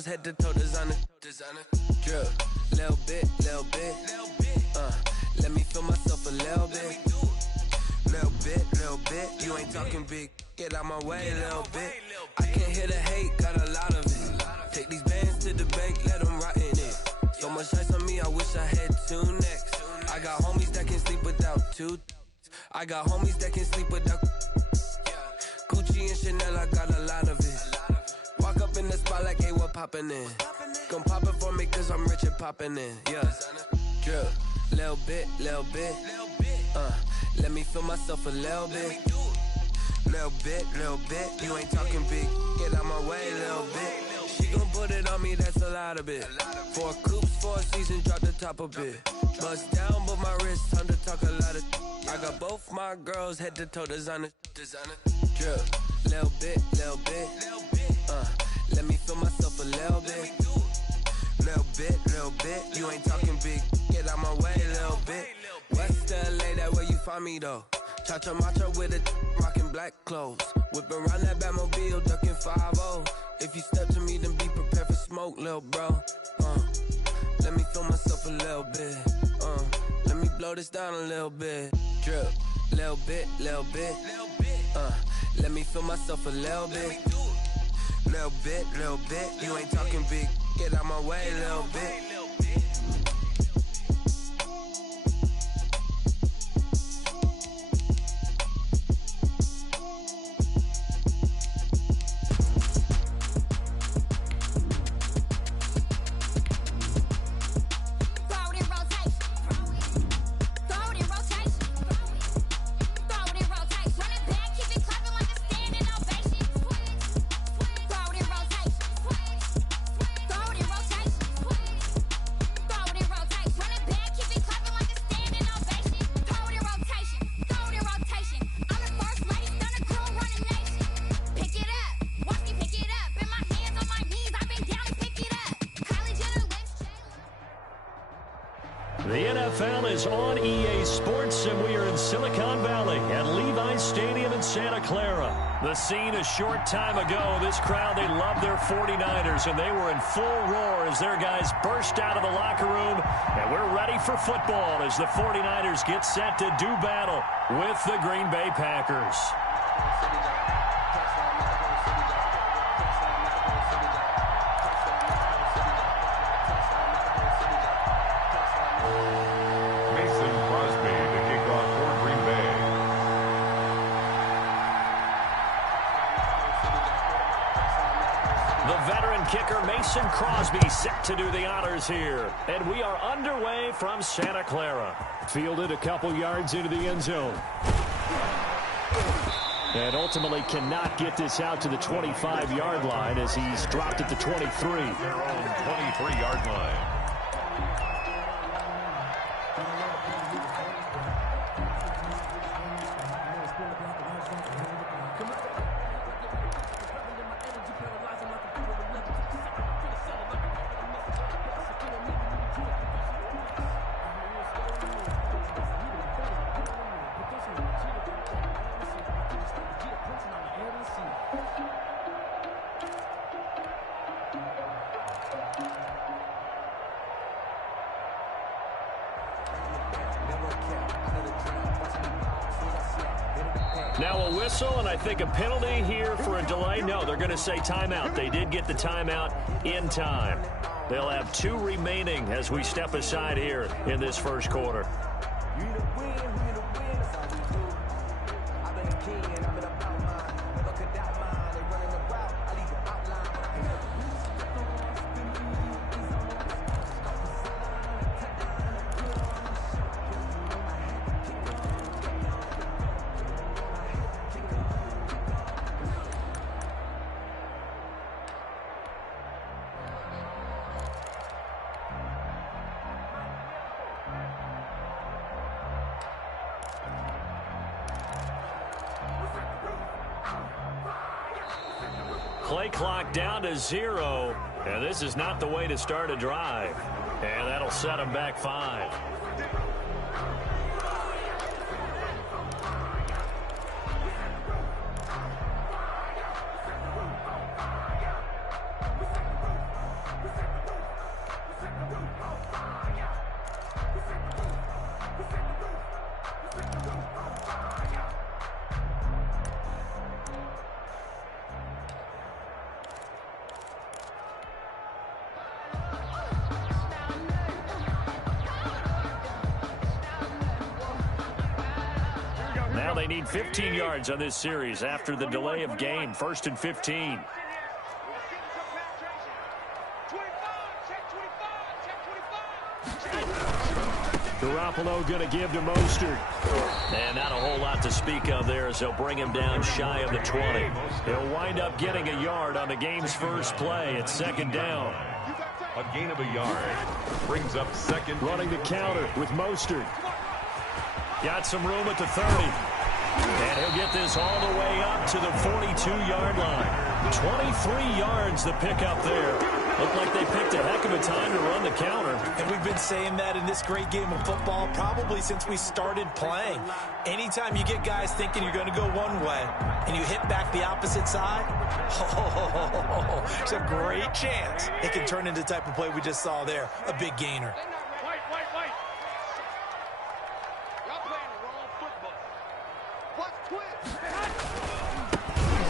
girls head to toe designer. Drip, little bit. Let me feel myself a little bit. Little bit. You ain't talking big. Get out my way, little bit. I can't hear the hate, got a lot of it. Take these bands to the bank, let them rot in it. So much ice on me, I wish I had two necks. I got homies that can sleep without two. I got homies that can sleep without Gucci and Chanel, I got a lot of it. Walk up in the spot like, hey, what poppin' in? Gon' pop it for me cause I'm rich and poppin' in. Yeah, drip, little bit. Let me feel myself a little bit. Little bit. You ain't talking big. Get out my way, little bit. She gon' put it on me, that's a lot of it. 4 coops, 4 seasons, drop the top a bit. Bust down, but my wrist, time to talk a lot of. I got both my girls head to toe designer. Drip, little bit. Let me feel myself a little bit. Little bit. You ain't talking big. Get out my way, little bit. West LA, that where you find me though. Cha-cha macho with it, rockin' black clothes. Whip around that Batmobile, ducking 5-0. If you step to me, then be prepared for smoke, lil' bro. Let me feel myself a little bit. Let me blow this down a little bit. Drip, little bit. Let me feel myself a little bit. Little bit. You ain't talking big. Get out my way, little bit. The NFL is on EA Sports, and we are in Silicon Valley at Levi's Stadium in Santa Clara. The scene a short time ago, this crowd, they love their 49ers, and they were in full roar as their guys burst out of the locker room. And we're ready for football as the 49ers get set to do battle with the Green Bay Packers. Kicker Mason Crosby set to do the honors here. And we are underway from Santa Clara. Fielded a couple yards into the end zone. And ultimately cannot get this out to the 25-yard line as he's dropped at the 23. Their own 23-yard line. Now a whistle, and I think a penalty here for a delay. No, they're going to say timeout. They did get the timeout in time. They'll have 2 remaining as we step aside here in this first quarter. Play clock down to 0, and this is not the way to start a drive. And that'll set them back 5. Now they need 15 yards on this series after the delay of game. 1st and 15. Garoppolo going to give to Mostert. And not a whole lot to speak of there as they'll bring him down shy of the 20. He'll wind up getting a yard on the game's first play. It's 2nd down. A gain of a yard. Brings up 2nd. Running the counter with Mostert. Got some room at the 30. And he'll get this all the way up to the 42-yard line. 23 yards the pickup there. Looked like they picked a heck of a time to run the counter. And we've been saying that in this great game of football probably since we started playing. Anytime you get guys thinking you're going to go one way and you hit back the opposite side, it's a great chance it can turn into the type of play we just saw there, a big gainer.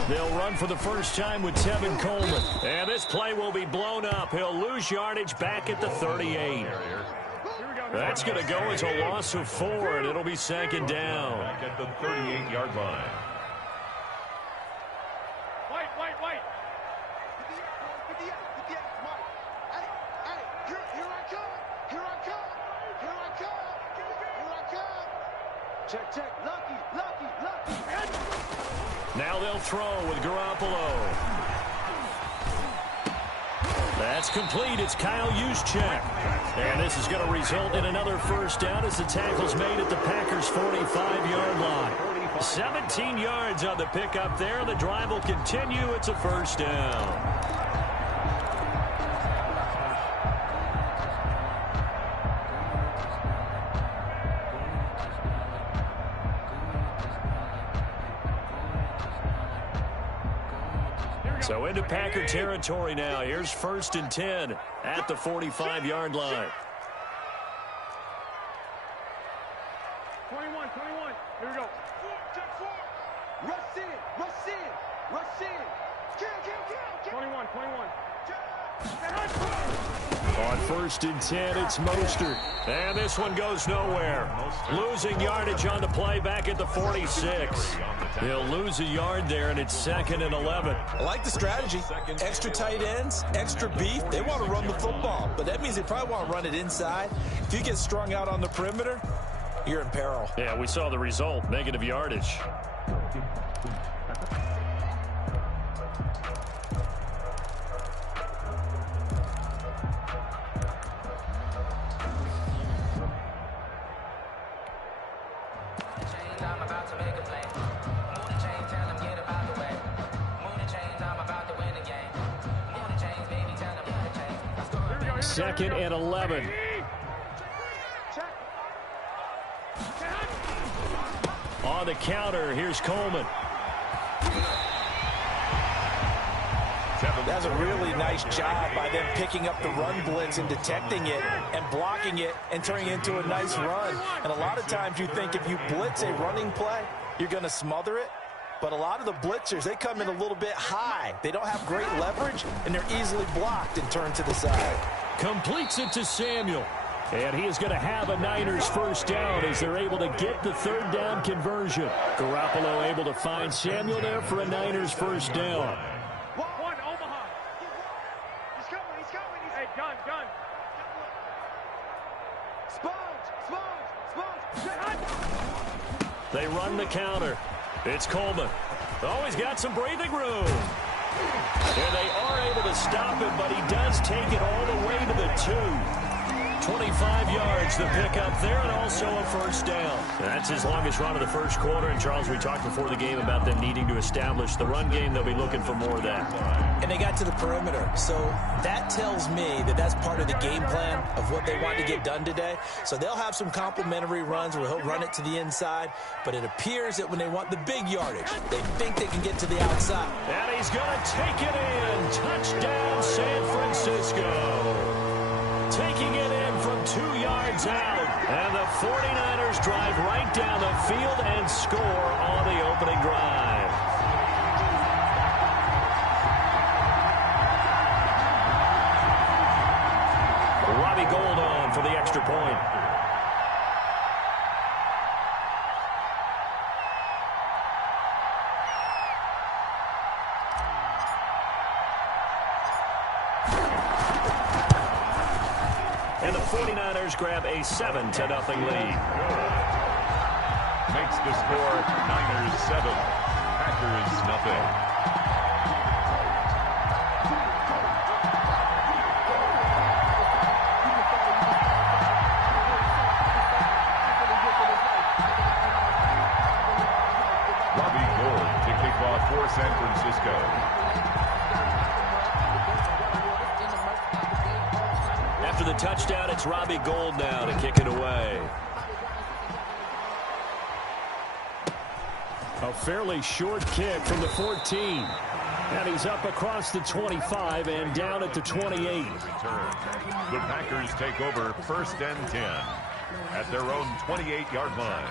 They'll run for the first time with Tevin Coleman. And this play will be blown up. He'll lose yardage back at the 38. That's going to go as a loss of 4, and it'll be 2nd down. Back at the 38-yard line. Check. Lucky. Now they'll throw with Garoppolo. That's complete. It's Kyle Juszczyk. And this is going to result in another first down as the tackle's made at the Packers' 45-yard line. 17 yards on the pickup there. The drive will continue. It's a first down. So into Packer territory now. Here's 1st and 10 at the 45-yard line. 21. Here we go. Rush in. Kill. 21. On 1st and 10, it's Mostert. And this one goes nowhere. Losing yardage on the play back at the 46. He'll lose a yard there, and it's 2nd and 11. I like the strategy. Extra tight ends, extra beef. They want to run the football, but that means they probably want to run it inside. If you get strung out on the perimeter, you're in peril. Yeah, we saw the result, negative yardage. Second and 11. On the counter, here's Coleman. That's a really nice job by them picking up the run blitz and detecting it and blocking it and turning it into a nice run. And a lot of times you think if you blitz a running play, you're going to smother it. But a lot of the blitzers, they come in a little bit high. They don't have great leverage, and they're easily blocked and turned to the side. Completes it to Samuel. And he is going to have a Niners first down as they're able to get the 3rd down conversion. Garoppolo able to find Samuel there for a Niners first down. One, Omaha. He's coming. Hey, gun. Sponge. They run the counter. It's Coleman. Oh, he's got some breathing room. And they are able to stop him, but he does take it all the way to the 2. 25 yards the pickup there, and also a first down. That's his longest run of the first quarter. And, Charles, we talked before the game about them needing to establish the run game. They'll be looking for more of that. And they got to the perimeter. So that tells me that that's part of the game plan of what they want to get done today. So they'll have some complimentary runs where he'll run it to the inside. But it appears that when they want the big yardage, they think they can get to the outside. And he's going to take it in. Touchdown, San Francisco. Taking it in from 2 yards out. And the 49ers drive right down the field and score on the opening drive. Robbie Gould on for the extra point. 49ers grab a 7-0 lead. Makes the score Niners 7, Packers nothing. Robbie Gould to kick off for San Francisco. After the touchdown, it's Robbie Gould now to kick it away. A fairly short kick from the 14. And he's up across the 25 and down at the 28. The Packers take over 1st and 10 at their own 28-yard line.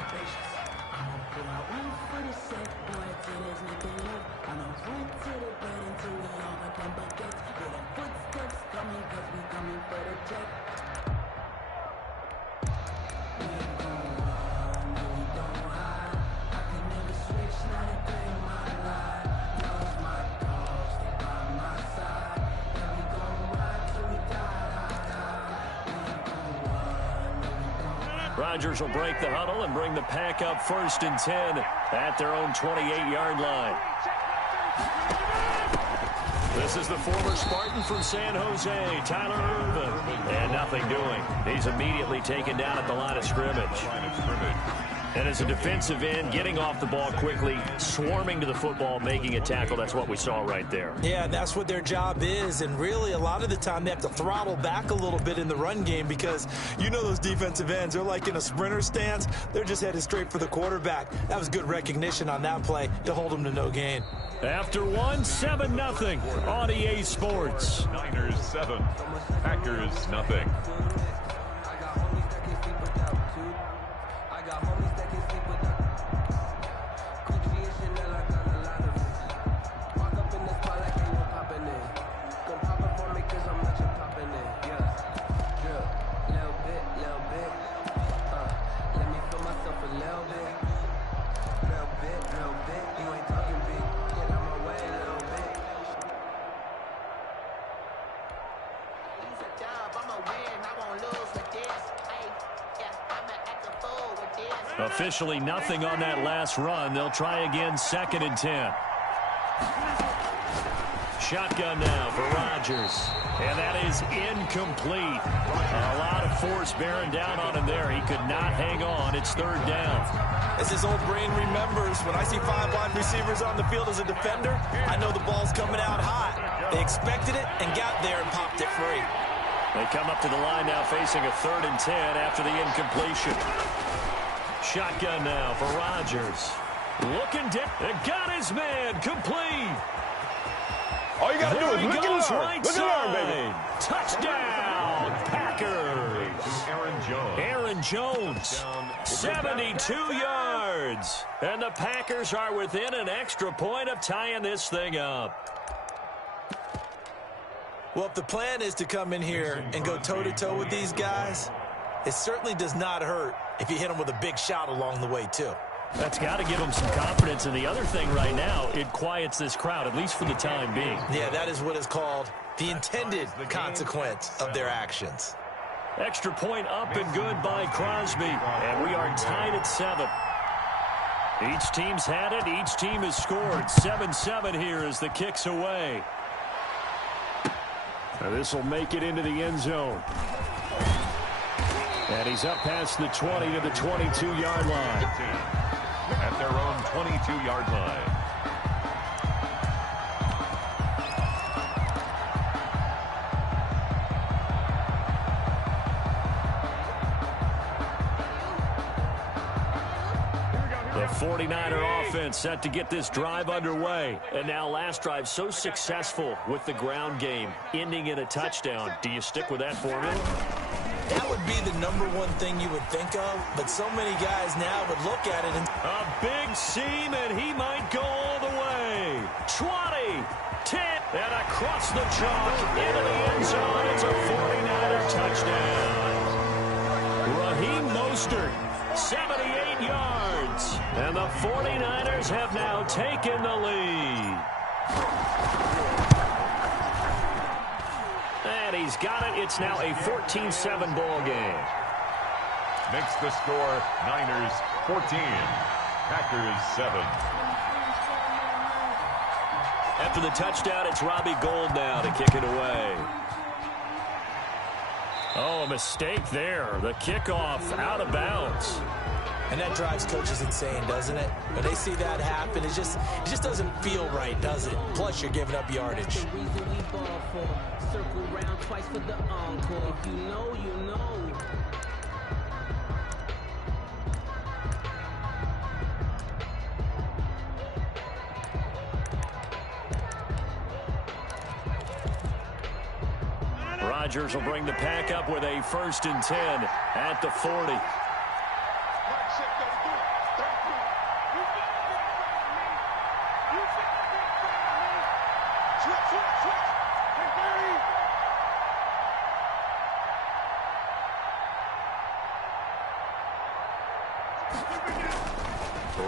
Rodgers will break the huddle and bring the Pack up 1st and 10 at their own 28-yard line. This is the former Spartan from San Jose, Tyler Ervin. And nothing doing. He's immediately taken down at the line of scrimmage. And as a defensive end, getting off the ball quickly, swarming to the football, making a tackle. That's what we saw right there. Yeah, that's what their job is. And really, a lot of the time, they have to throttle back a little bit in the run game because you know those defensive ends, they're like in a sprinter stance. They're just headed straight for the quarterback. That was good recognition on that play to hold them to no gain. After one, 7-0 on EA Sports. Niners 7, Packers nothing. Officially nothing on that last run. They'll try again 2nd and 10. Shotgun now for Rodgers. And that is incomplete. A lot of force bearing down on him there. He could not hang on. It's 3rd down. As his old brain remembers, when I see 5 wide receivers on the field as a defender, I know the ball's coming out hot. They expected it and got there and popped it free. They come up to the line now facing a 3rd and 10 after the incompletion. Shotgun now for Rodgers. Looking down. Got his man. Complete. All you got to do is look at right side. Baby. Touchdown, Packers. Aaron Jones, 72 yards. And the Packers are within an extra point of tying this thing up. Well, if the plan is to come in here and go toe-to-toe with these guys, it certainly does not hurt if you hit them with a big shot along the way, too. That's got to give them some confidence. And the other thing right now, it quiets this crowd, at least for the time being. Yeah, that is what is called the intended consequence of their actions. Extra point up and good by Crosby. And we are tied at 7. Each team's had it. Each team has scored. 7-7 here as the kick's away. Now this will make it into the end zone. And he's up past the 20 to the 22-yard line. At their own 22-yard line. The 49er offense set to get this drive underway. And now last drive so successful with the ground game, ending in a touchdown. Do you stick with that formula? That would be the #1 thing you would think of, but so many guys now would look at it and... A big seam, and he might go all the way. 20, 10, and across the chalk into the end zone. It's a 49er touchdown. Raheem Mostert, 78 yards. And the 49ers have now taken the lead. And he's got it. It's now a 14-7 ball game. Makes the score Niners 14, Packers 7. After the touchdown, it's Robbie Gould now to kick it away. Oh, a mistake there. The kickoff out of bounds. And that drives coaches insane, doesn't it? When they see that happen, it just doesn't feel right, does it? Plus, you're giving up yardage. Circle round twice for the encore. If you know, you know. Rodgers will bring the pack up with a 1st and 10 at the 40.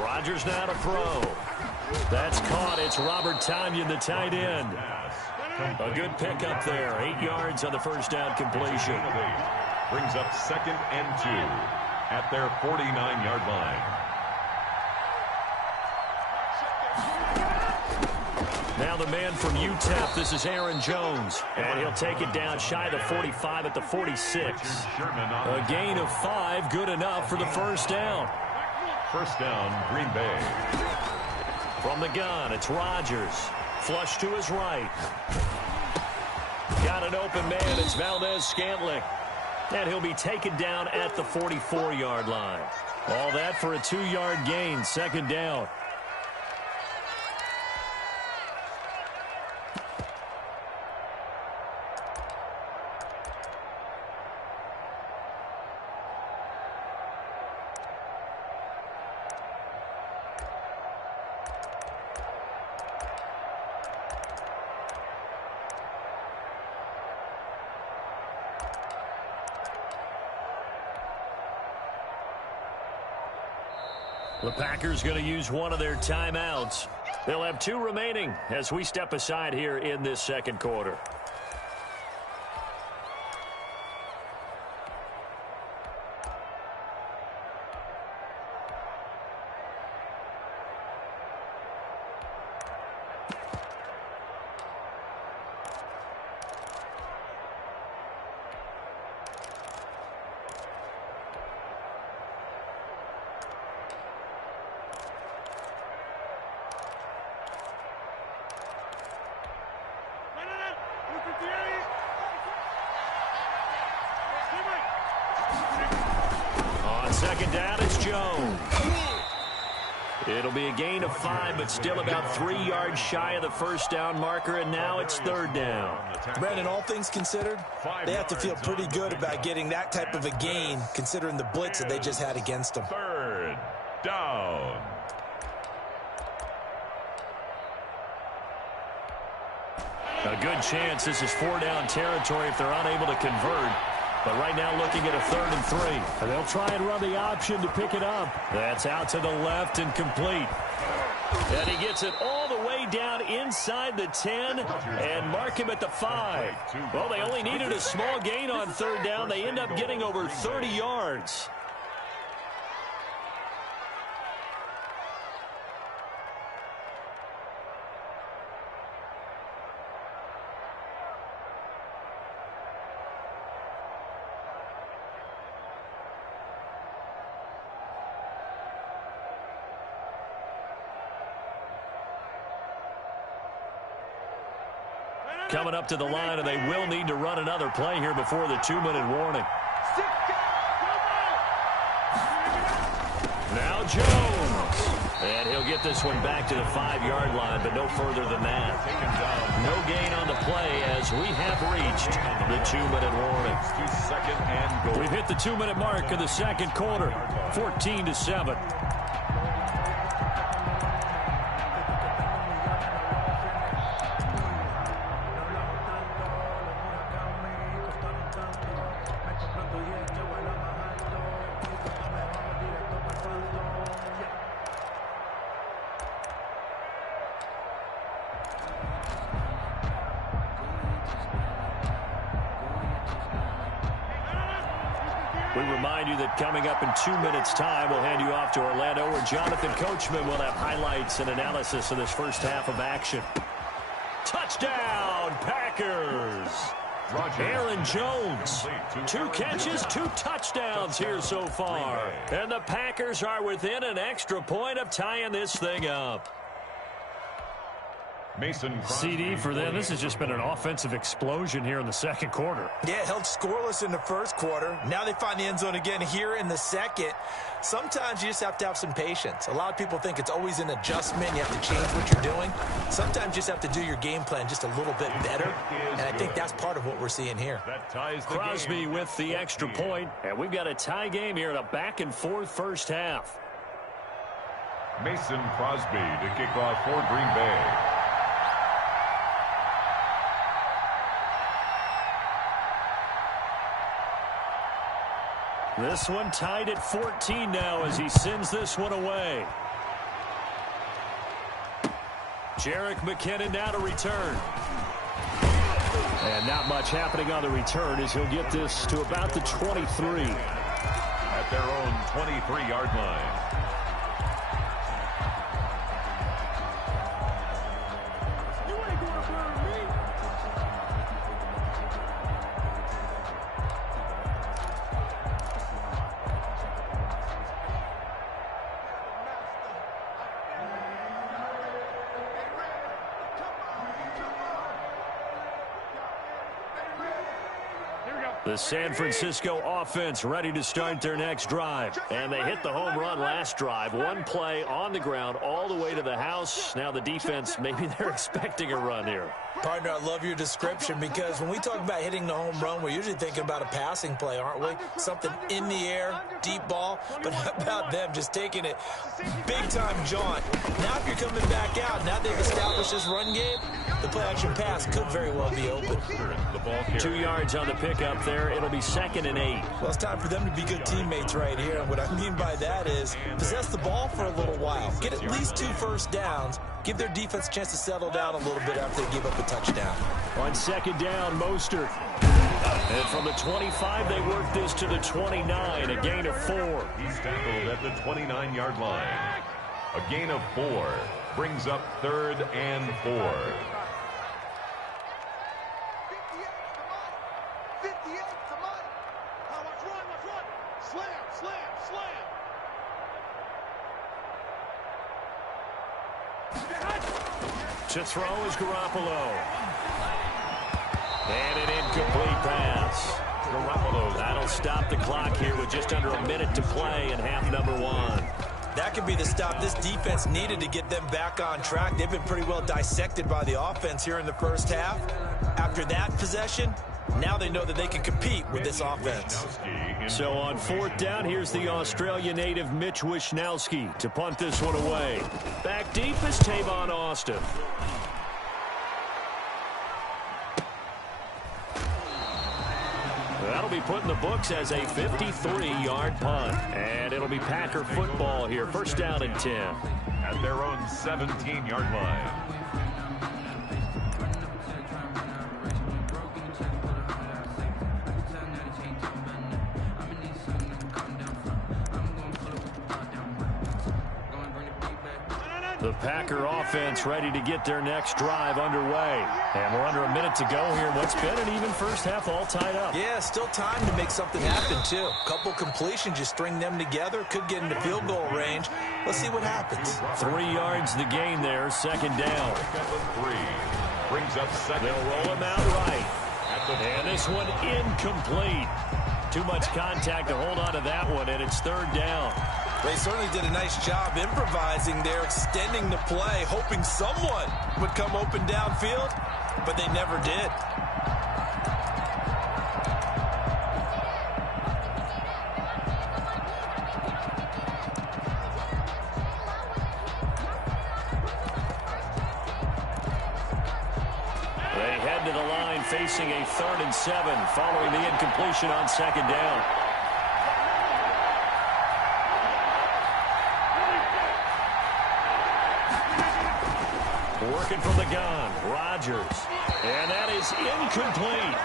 Rodgers now to throw. That's caught. It's Robert Tonyan, the tight end. A good pickup there. 8 yards on the first down completion. Brings up 2nd and 2 at their 49-yard line. Now the man from UTEP, this is Aaron Jones. And he'll take it down shy of the 45 at the 46. A gain of 5, good enough for the first down. First down, Green Bay. From the gun, it's Rodgers. Flush to his right. Got an open man. It's Valdez-Scantling. And he'll be taken down at the 44-yard line. All that for a 2-yard gain. 2nd down. The Packers going to use one of their timeouts. They'll have 2 remaining as we step aside here in this 2nd quarter. On 2nd down, it's Jones. It'll be a gain of 5, but still about 3 yards shy of the first down marker, and now it's 3rd down. Brandon, all things considered, they have to feel pretty good about getting that type of a gain, considering the blitz that they just had against them. 3rd down. A good chance this is 4-down territory if they're unable to convert. But right now looking at a 3rd and 3. And they'll try and run the option to pick it up. That's out to the left and complete. And he gets it all the way down inside the 10 and mark him at the 5. Well, they only needed a small gain on 3rd down. They end up getting over 30 yards. Coming up to the line, and they will need to run another play here before the 2-minute warning. Now Jones. And he'll get this one back to the 5-yard line, but no further than that. No gain on the play as we have reached the 2-minute warning. We've hit the 2-minute mark in the 2nd quarter, 14-7. We remind you that coming up in 2 minutes' time, we'll hand you off to Orlando, where Jonathan Coachman will have highlights and analysis of this first half of action. Touchdown, Packers! Aaron Jones, 2 catches, 2 touchdowns here so far. And the Packers are within an extra point of tying this thing up. CD for them. This has just been an offensive explosion here in the second quarter. Yeah, held scoreless in the first quarter. Now they find the end zone again here in the second. Sometimes you just have to have some patience. A lot of people think it's always an adjustment. You have to change what you're doing. Sometimes you just have to do your game plan just a little bit better. And I think that's part of what we're seeing here. Crosby with the extra point. And we've got a tie game here in a back-and-forth first half. Mason Crosby to kick off for Green Bay. This one tied at 14 now as he sends this one away. Jerick McKinnon now to return. And not much happening on the return as he'll get this to about the 23. At their own 23-yard line. The San Francisco offense ready to start their next drive. And they hit the home run last drive. One play on the ground all the way to the house. Now the defense, maybe they're expecting a run here. Partner, I love your description because when we talk about hitting the home run, we're usually thinking about a passing play, aren't we? Something in the air, deep ball. But how about them just taking it big-time jaunt? Now if you're coming back out, now they've established this run game, the play-action pass could very well be open. 2 yards on the pickup there. It'll be 2nd and 8. Well, it's time for them to be good teammates right here. And what I mean by that is possess the ball for a little while. Get at least 2 first downs. Give their defense a chance to settle down a little bit after they give up a touchdown. On 2nd down, Mostert. And from the 25, they work this to the 29, a gain of 4. He's tackled at the 29-yard line. A gain of 4 brings up 3rd and 4. 58 to Mike. Let's run. Slam. To throw is Garoppolo. And an incomplete pass. Garoppolo. That'll stop the clock here with just under a minute to play in half number 1. That could be the stop this defense needed to get them back on track. They've been pretty well dissected by the offense here in the first half. After that possession, now they know that they can compete with this offense. So on 4th down, here's the Australia native Mitch Wishnowsky to punt this one away. Back deep is Tavon Austin. That'll be put in the books as a 53-yard punt. And it'll be Packer football here. 1st down and 10. At their own 17-yard line. The Packer offense ready to get their next drive underway. And we're under a minute to go here. What's been an even first half all tied up. Yeah, still time to make something happen, too. Couple completions, you string them together, could get into field goal range. Let's see what happens. 3 yards the gain there, 2nd down. 3 brings up 2nd. They'll roll him out right. And this one incomplete. Too much contact to hold on to that one, and it's 3rd down. They certainly did a nice job improvising there, extending the play, hoping someone would come open downfield, but they never did. They head to the line facing a 3rd and 7 following the incompletion on 2nd down. Working from the gun, Rodgers. And that is incomplete.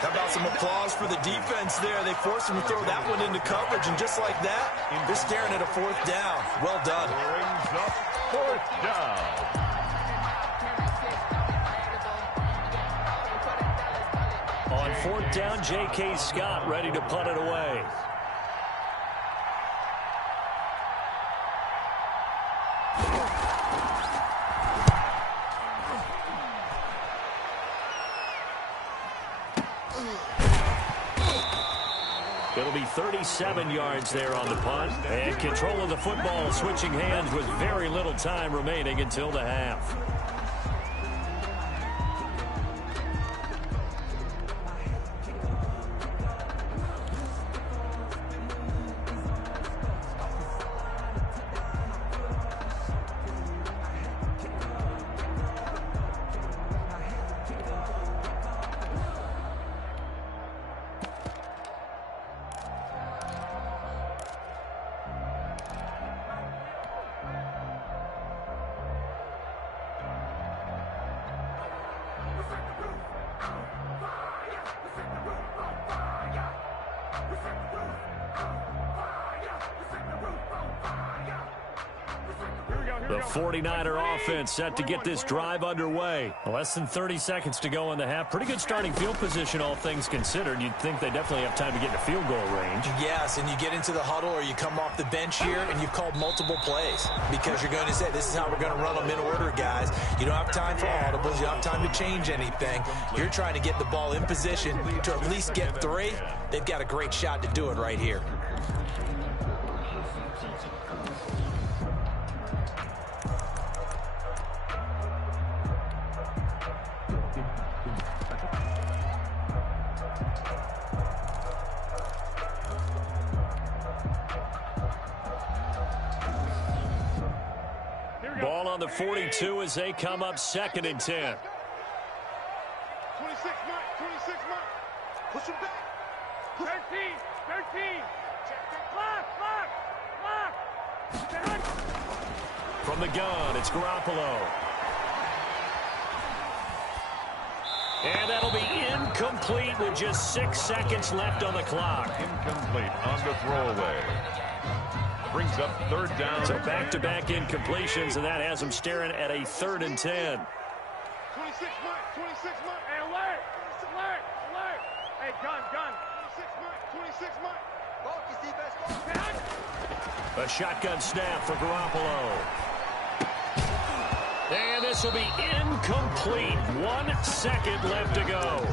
How about some applause for the defense there? They forced him to throw that one into coverage, and just like that, they're staring at a 4th down. Well done. Brings up 4th down. On 4th down, J.K. Scott ready to punt it away. It'll be 37 yards there on the punt. And control of the football switching hands with very little time remaining until the half. The 49er offense set to get this drive underway. Less than 30 seconds to go in the half. Pretty good starting field position, all things considered. You'd think they definitely have time to get into field goal range. Yes, and you get into the huddle or you come off the bench here and you've called multiple plays because you're going to say, this is how we're going to run them in order, guys. You don't have time for audibles. You don't have time to change anything. You're trying to get the ball in position to at least get 3. They've got a great shot to do it right here. Ball on the 42 as they come up 2nd and 10. 26 Mike, 26 Mike. Push him back. 13. Clock. From the gun, it's Garoppolo. And that'll be incomplete with just 6 seconds left on the clock. Incomplete on the throwaway. Brings up 3rd down. So back-to-back incompletions, and that has them staring at a 3rd and 10. 26 Mike. Hey, alert. Hey, gun. 26 Mike. Focus, defense. A shotgun snap for Garoppolo. And this will be incomplete. 1 second left to go.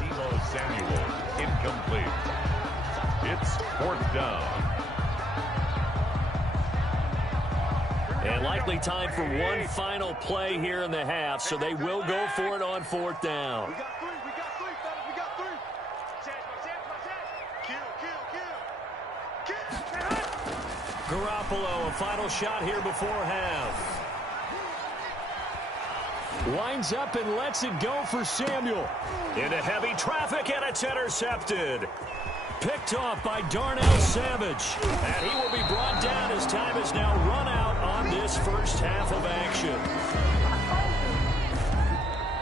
Samuel, incomplete. It's 4th down. And likely time for one final play here in the half, so they will go for it on 4th down. We got 3, fellas. We got 3. Kill. Garoppolo, a final shot here before half. Winds up and lets it go for Samuel. Into heavy traffic, and it's intercepted. Picked off by Darnell Savage. And he will be brought down as time is now run out on this first half of action.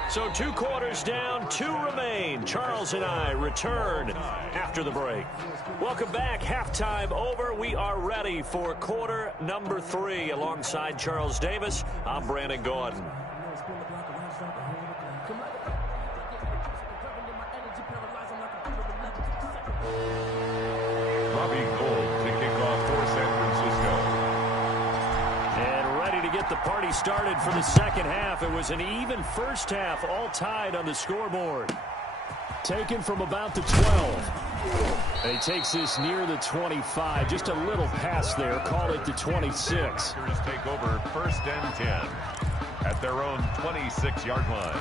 So 2 quarters down, 2 remain. Charles and I return after the break. Welcome back. Halftime over. We are ready for quarter number 3. Alongside Charles Davis, I'm Brandon Gordon. Robbie Gould to kick off for San Francisco. And ready to get the party started for the second half. It was an even first half, all tied on the scoreboard. Taken from about the 12. And he takes this near the 25. Just a little pass there. Call it the 26. Packers take over 1st and 10 at their own 26-yard line.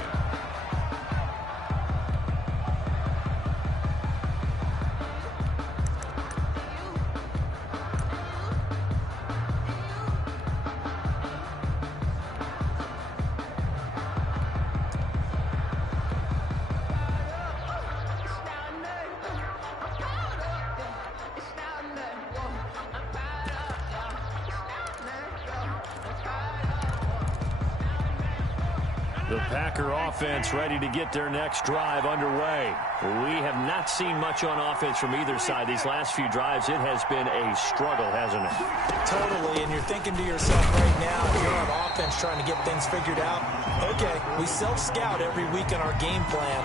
The Packer offense ready to get their next drive underway. We have not seen much on offense from either side. These last few drives, it has been a struggle, hasn't it? Totally, and you're thinking to yourself right now, if you're on offense trying to get things figured out, okay, we self-scout every week in our game plan.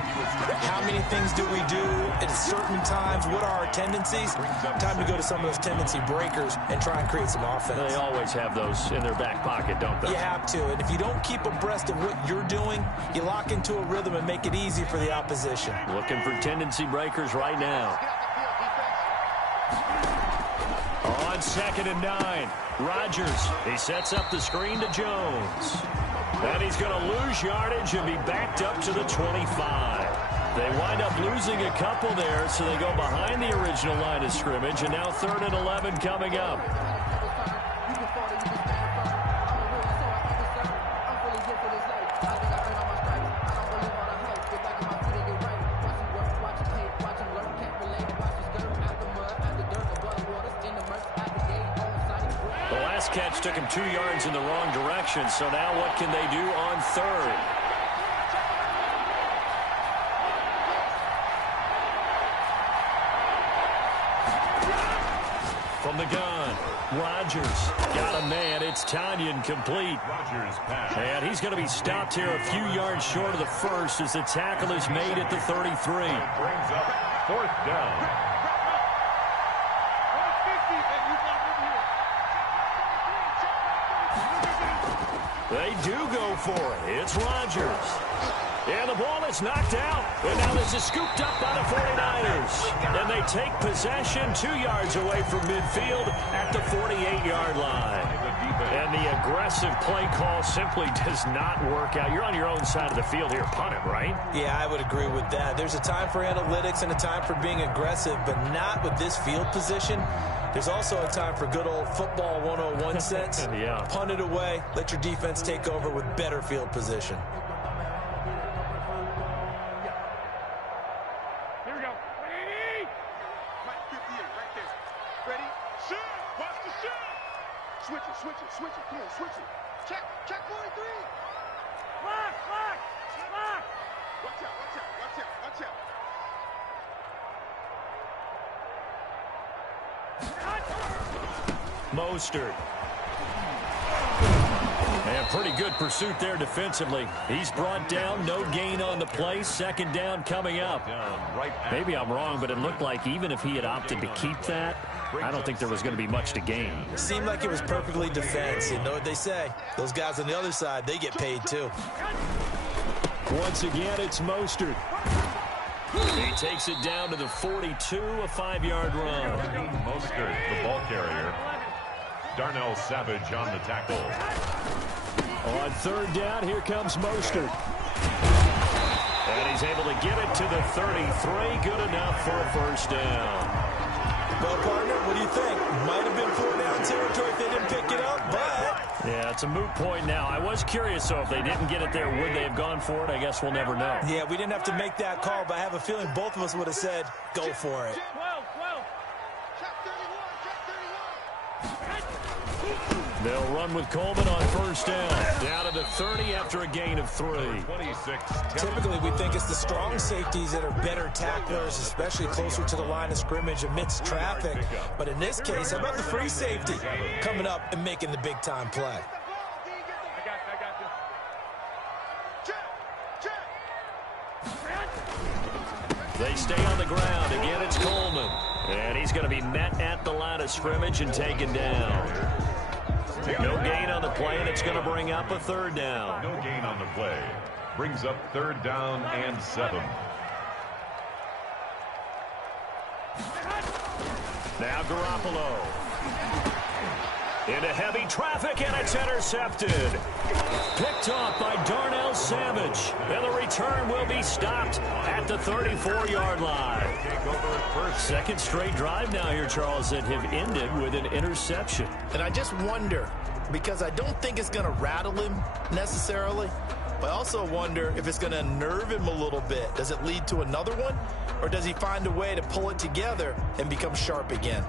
How many things do we do at certain times? What are our tendencies? Time to go to some of those tendency breakers and try and create some offense. They always have those in their back pocket, don't they? You have to, and if you don't keep abreast of what you're doing, you lock into a rhythm and make it easy for the opposition. Looking for tendency breakers right now. On 2nd and 9, Rodgers. He sets up the screen to Jones. And he's going to lose yardage and be backed up to the 25. They wind up losing a couple there, so they go behind the original line of scrimmage, and now 3rd and 11 coming up. Catch took him 2 yards in the wrong direction, so now what can they do on 3rd? From the gun, Rodgers got a man. It's Tanyan complete. Rodgers pass. And he's going to be stopped here a few yards short of the first as the tackle is made at the 33. Brings up 4th down. They do go for it. It's Rodgers. And the ball is knocked out. And now this is scooped up by the 49ers. And they take possession 2 yards away from midfield at the 48-yard line. And the aggressive play call simply does not work out. You're on your own side of the field here. Punt it, right? Yeah, I would agree with that. There's a time for analytics and a time for being aggressive, but not with this field position. There's also a time for good old football 101 sense. Yeah. Punt it away. Let your defense take over with better field position. Here we go. Ready? 58 right there. Ready? Shoot! Watch the shoot! Switch it, switch it, switch it. Come on, switch it. Check 43. Lock! Watch out, watch out, watch out, watch out. Mostert. And pretty good pursuit there defensively. He's brought down, no gain on the play. 2nd down coming up. Maybe I'm wrong, but it looked like even if he had opted to keep that, I don't think there was going to be much to gain. It seemed like it was perfectly defense. You know what they say. Those guys on the other side, they get paid too. Once again, it's Mostert. He takes it down to the 42, a 5-yard run. Mostert, the ball carrier. Darnell Savage on the tackle. On 3rd down, here comes Mostert. And he's able to get it to the 33. Good enough for a 1st down. Well, partner, what do you think? Might have been 4-down territory if they didn't pick it up, but... Yeah, it's a moot point now. I was curious, so if they didn't get it there, would they have gone for it? I guess we'll never know. Yeah, we didn't have to make that call, but I have a feeling both of us would have said, go for it. 12. Check 31. They'll run with Coleman on 1st down. Down to the 30 after a gain of 3. 26. Typically, we think it's the strong safeties that are better tacklers, especially closer to the line of scrimmage amidst traffic. But in this case, how about the free safety coming up and making the big-time play? I got you. Check. They stay on the ground. Again, it's Coleman. And he's going to be met at the line of scrimmage and taken down. No gain on the play, and it's going to bring up a 3rd down. No gain on the play. Brings up 3rd down and 7. Now Garoppolo. Into heavy traffic, and it's intercepted. Picked off by Darnell Savage. And the return will be stopped at the 34-yard line. Second straight drive now here, Charles, that have ended with an interception. And I just wonder, because I don't think it's going to rattle him necessarily, but I also wonder if it's going to unnerve him a little bit. Does it lead to another one? Or does he find a way to pull it together and become sharp again?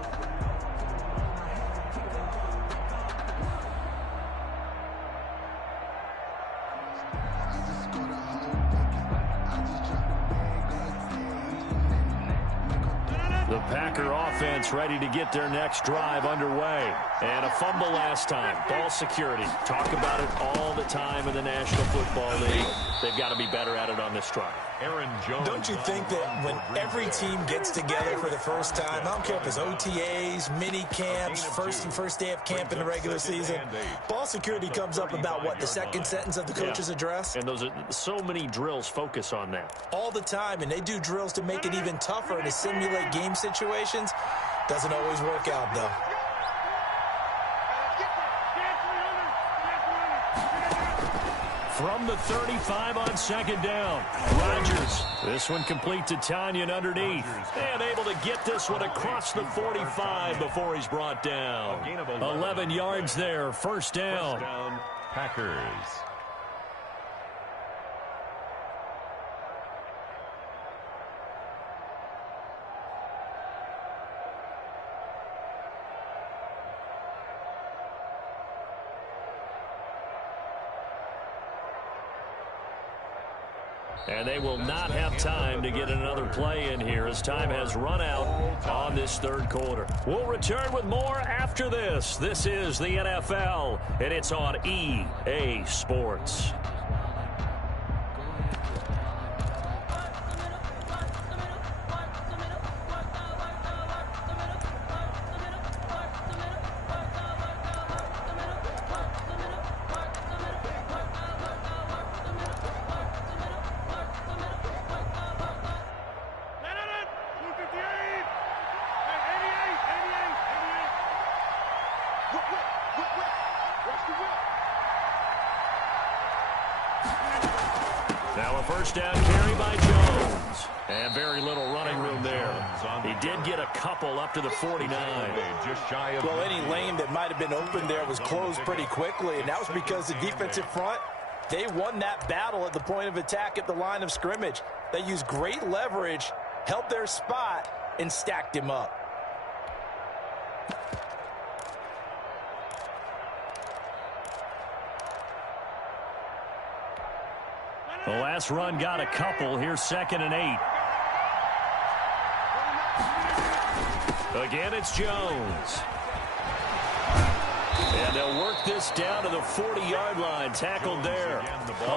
The Packer offense ready to get their next drive underway. And a fumble last time. Ball security. Talk about it all the time in the National Football League. They've got to be better at it on this drive. Aaron Jones. Don't you think that when every team gets together for the first time, I don't care if it's OTAs, mini camps, first day of camp in the regular season, ball security comes up about, what, the second sentence of the coach's address? And those are so many drills focus on that. All the time, and they do drills to make it even tougher to simulate game situations. Doesn't always work out, though. From the 35 on second down, Rodgers. This one complete to Tanyan underneath. And able to get this one across the 45 before he's brought down. 11 yards there, first down. First down, Packers. And they will not have time to get another play in here as time has run out on this third quarter. We'll return with more after this. This is the NFL, and it's on EA Sports. Now a first down carry by Jones. And very little running room there. He did get a couple up to the 49. Well, any lane that might have been open there was closed pretty quickly, and that was because the defensive front, they won that battle at the point of attack at the line of scrimmage. They used great leverage, held their spot, and stacked him up. The last run got a couple. Here's 2nd and 8. Again, it's Jones. And they'll work this down to the 40-yard line. Tackled there.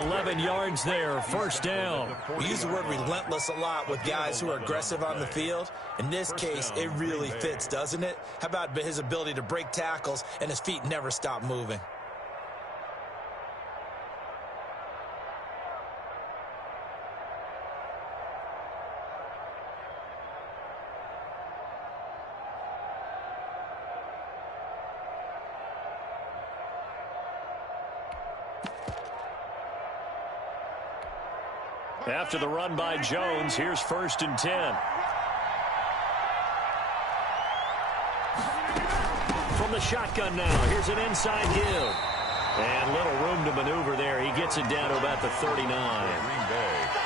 11 yards there. First down. We use the word relentless a lot with guys who are aggressive on the field. In this case, it really fits, doesn't it? How about his ability to break tackles and his feet never stop moving? After the run by Jones, here's 1st and 10. From the shotgun now, here's an inside give. And little room to maneuver there. He gets it down to about the 39.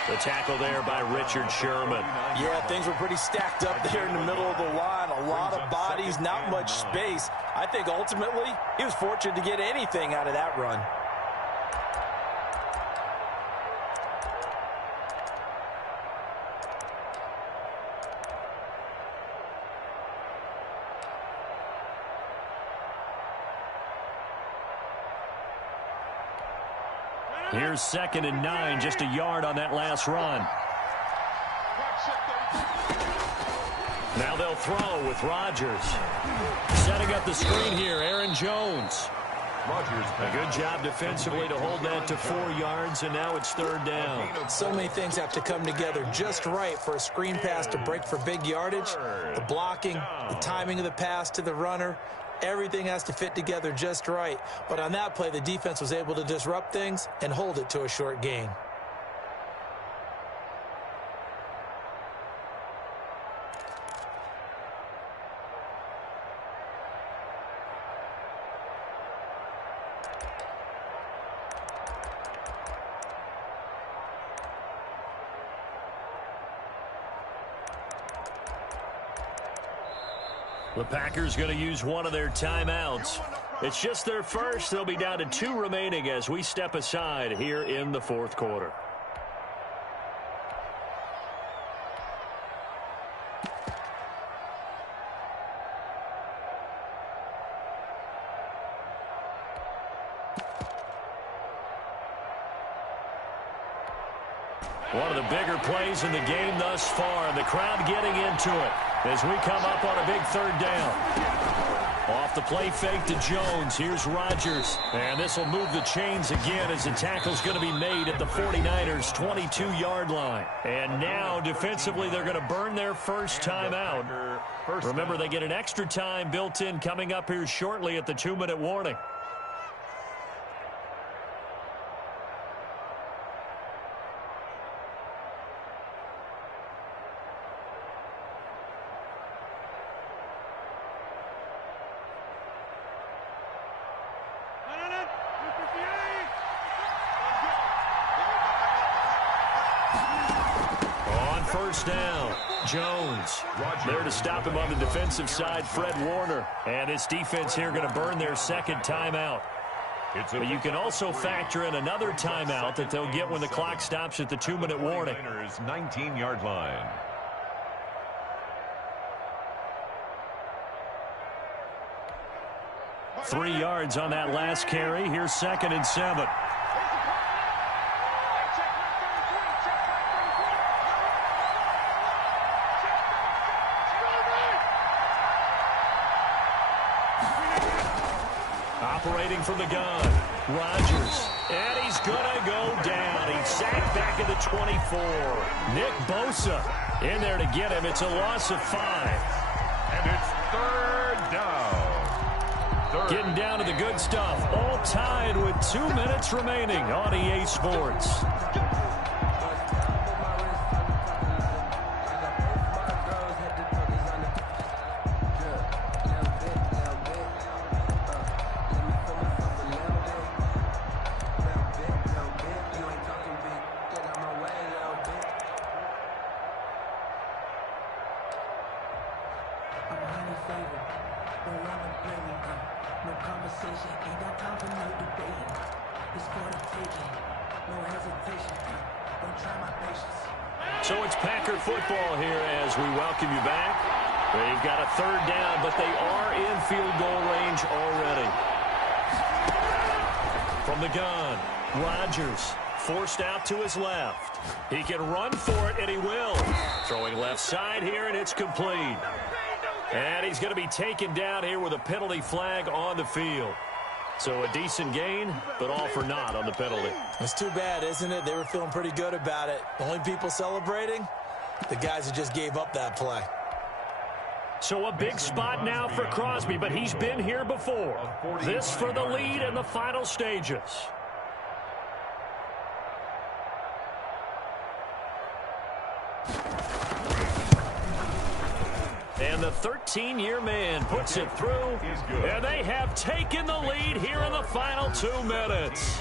The tackle there by Richard Sherman. Yeah, things were pretty stacked up there in the middle of the line. A lot of bodies, not much space. I think ultimately he was fortunate to get anything out of that run. Here's 2nd and 9, just a yard on that last run. Now they'll throw with Rodgers. Setting up the screen here, Aaron Jones. A good job defensively to hold that to 4 yards, and now it's 3rd down. So many things have to come together just right for a screen pass to break for big yardage. The blocking, the timing of the pass to the runner, everything has to fit together just right. But on that play, the defense was able to disrupt things and hold it to a short gain. The Packers going to use one of their timeouts. It's just their first. They'll be down to 2 remaining as we step aside here in the 4th quarter. One of the bigger plays in the game thus far, and the crowd getting into it as we come up on a big third down. Off the play fake to Jones. Here's Rodgers. And this will move the chains again as the tackle's going to be made at the 49ers' 22-yard line. And now, defensively, they're going to burn their first time out. Remember, they get an extra time built in coming up here shortly at the 2-minute warning. First down, Jones. There to stop him on the defensive side, Fred Warner. And this defense here going to burn their second timeout. But you can also factor in another timeout that they'll get when the clock stops at the 2-minute warning. 19-yard line. Three yards on that last carry. Here's 2nd and 7. Operating from the gun, Rodgers, and he's gonna go down. He's sacked back at the 24. Nick Bosa in there to get him. It's a loss of 5. And it's third down. Getting down to the good stuff. All tied with 2 minutes remaining on EA Sports. So it's Packer football here as we welcome you back. They've got a third down, but they are in field goal range already. From the gun, Rodgers forced out to his left. He can run for it, and he will. Throwing left side here, and it's complete. And he's going to be taken down here with a penalty flag on the field. So a decent gain, but all for naught on the penalty. It's too bad, isn't it? They were feeling pretty good about it. The only people celebrating, the guys who just gave up that play. So a big spot now for Crosby, but he's been here before. This for the lead in the final stages. And the 13-year man puts it through, and they have taken the lead here in the final 2 minutes.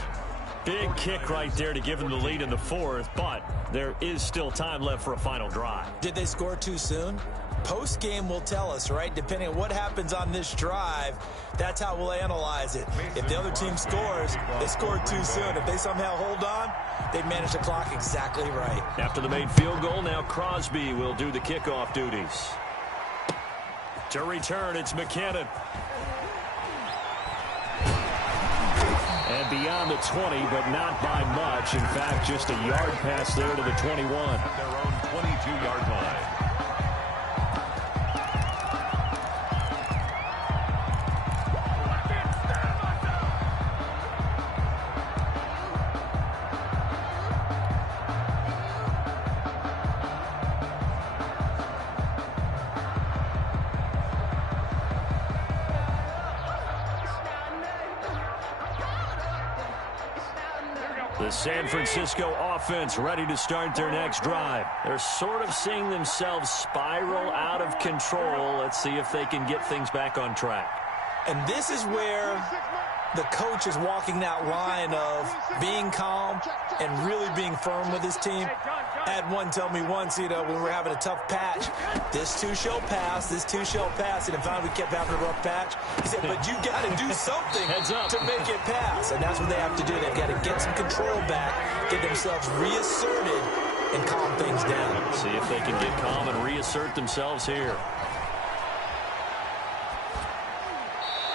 Big kick right there to give them the lead in the fourth, but there is still time left for a final drive. Did they score too soon? Post-game will tell us, right? Depending on what happens on this drive, that's how we'll analyze it. If the other team scores, they scored too soon. If they somehow hold on, they manage the clock exactly right. After the made field goal, now Crosby will do the kickoff duties. To return, it's McKinnon. And beyond the 20, but not by much. In fact, just a yard pass there to the 21. At their own 22-yard line. The San Francisco offense ready to start their next drive. They're sort of seeing themselves spiral out of control. Let's see if they can get things back on track. And this is where the coach is walking that line of being calm and really being firm with his team. I had one tell me once, when we were having a tough patch, this too shall pass, this too shall pass, and if finally we kept having a rough patch, he said, but you got to do something to make it pass, and that's what they have to do. They've got to get some control back, get themselves reasserted, and calm things down. See if they can get calm and reassert themselves here.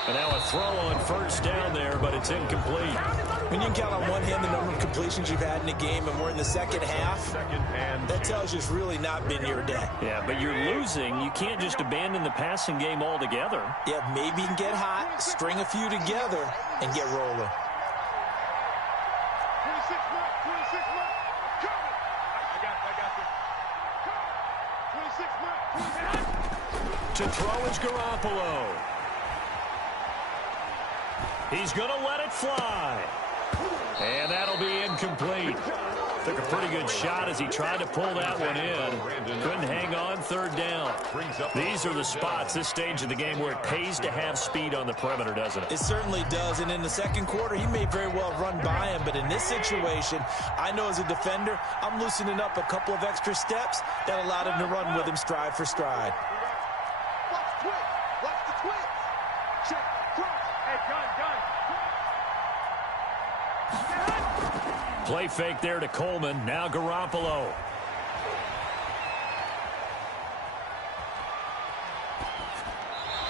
And now a throw on first down there, but it's incomplete. When you can count on one hand the number of completions you've had in a game, and we're in the second half, that tells you it's really not been your day. Yeah, but you're losing. You can't just abandon the passing game altogether. Yeah, maybe you can get hot, string a few together, and get rolling. 26 Mike, 26 Mike. Come on. I got this. 26 Mike, 26 To throw is Garoppolo. He's going to let it fly. And that'll be incomplete. Took a pretty good shot as he tried to pull that one in. Couldn't hang on, third down. These are the spots, this stage of the game, where it pays to have speed on the perimeter, doesn't it? It certainly does, and in the second quarter, he may very well run by him, but in this situation, I know as a defender, I'm loosening up a couple of extra steps that allowed him to run with him stride for stride. Watch the twist. Watch the twist. Check. Cross. Hey, gun. Play fake there to Coleman. Now Garoppolo.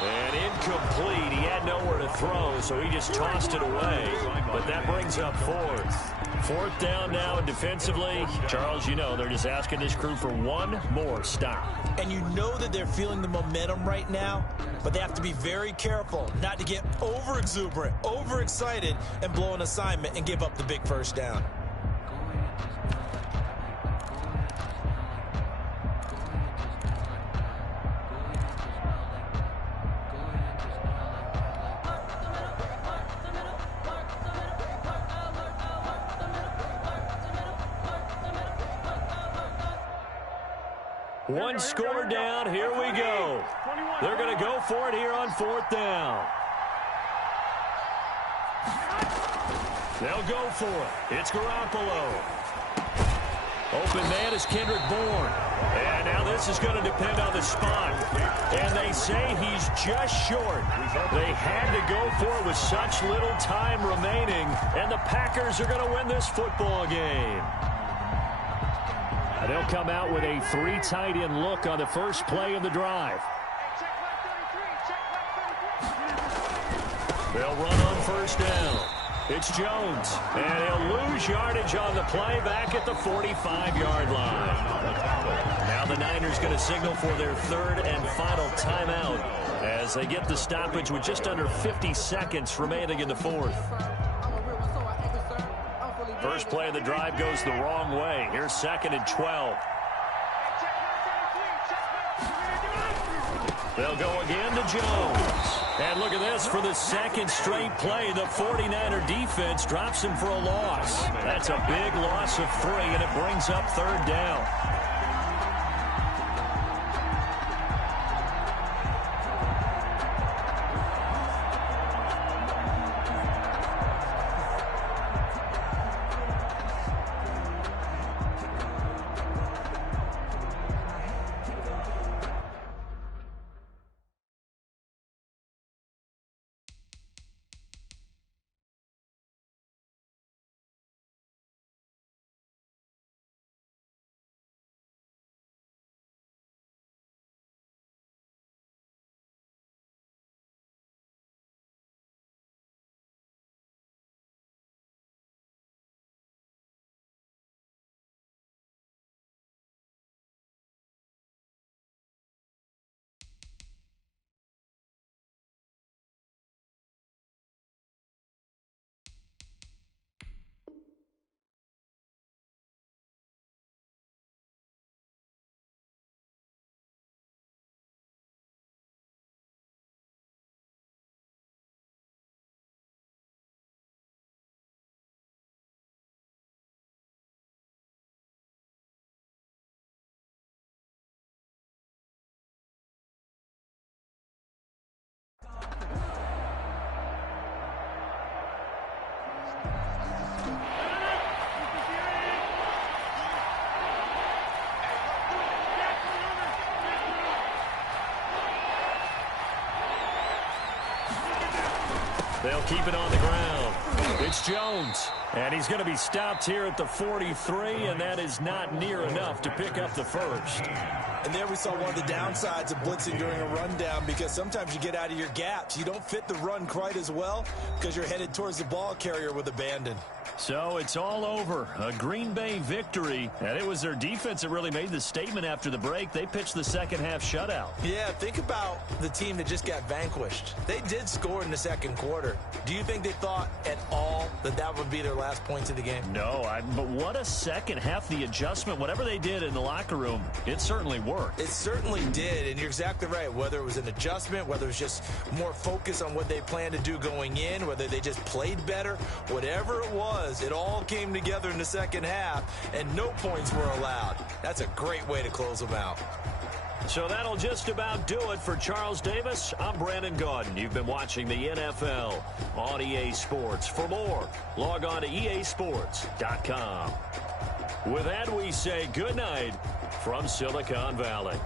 And incomplete. He had nowhere to throw, so he just tossed it away. But that brings up fourth. Fourth down now, and defensively, Charles, you know, they're just asking this crew for one more stop. And you know that they're feeling the momentum right now, but they have to be very careful not to get over-exuberant, over-excited, and blow an assignment and give up the big first down. One score down. Here we go. They're going to go for it here on fourth down. They'll go for it. It's Garoppolo. Open man is Kendrick Bourne. And now this is going to depend on the spot. And they say he's just short. They had to go for it with such little time remaining. And the Packers are going to win this football game. They'll come out with a three tight end look on the first play of the drive. They'll run on first down. It's Jones, and he'll lose yardage on the play back at the 45-yard line. Now the Niners going to signal for their third and final timeout as they get the stoppage with just under 50 seconds remaining in the fourth. First play of the drive goes the wrong way. Here's second and 12. They'll go again to Jones. And look at this. For the second straight play, the 49er defense drops him for a loss. That's a big loss of 3, and it brings up third down. They'll keep it on the ground. It's Jones. And he's going to be stopped here at the 43, and that is not near enough to pick up the first. And there we saw one of the downsides of blitzing during a rundown, because sometimes you get out of your gaps. You don't fit the run quite as well because you're headed towards the ball carrier with abandon. So it's all over. A Green Bay victory, and it was their defense that really made the statement after the break. They pitched the second-half shutout. Yeah, think about the team that just got vanquished. They did score in the second quarter. Do you think they thought at all that that would be their last points of the game? No, but what a second half. The adjustment, whatever they did in the locker room, it certainly worked. It certainly did, and you're exactly right. Whether it was an adjustment, whether it was just more focus on what they planned to do going in, whether they just played better, whatever it was, it all came together in the second half, and no points were allowed. That's a great way to close them out. So that'll just about do it for Charles Davis. I'm Brandon Gaudin. You've been watching the NFL on EA Sports. For more, log on to easports.com. With that, we say good night from Silicon Valley.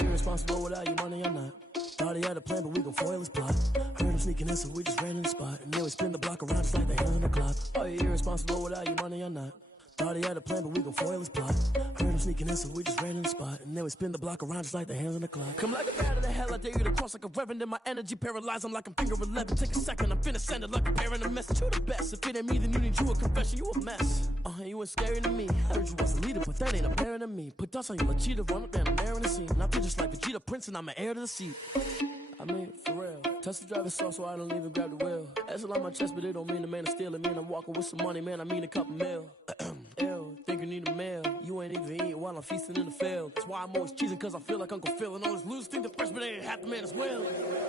Irresponsible without your money or not. Thought he had a plan, but we gon' foil his plot. Heard him sneaking in, so we just ran in the spot. And then we spin the block around just like they hung on the clock. Are you irresponsible without your money or not? Thought he had a plan, but we gon' foil his plot. Heard him sneaking in, so we just ran in the spot. And then we spin the block around just like the hands on the clock. Come like a bat of the hell, I dare you to cross like a reverend. In my energy paralyzed, I'm like I'm finger 11. Take a second, I'm finna send it like a parent a message. You the best, if it ain't me, then you need you a confession. You a mess, you ain't scary to me. Heard you was a leader, but that ain't apparent to me. Put dust on you, Cheetah, run up down the air in the scene. And I feel just like Vegeta Prince, and I'm an heir to the seat. I mean, for real. Touch the driver's sauce so I don't even grab the wheel. That's on my chest, but it don't mean the man is stealing. Mean I'm walking with some money, man, I mean a couple mil. Ew, think you need a meal. You ain't even eating while I'm feasting in the field. That's why I'm always cheesing, cause I feel like Uncle Phil. And all those losers think the freshman ain't half the man as well.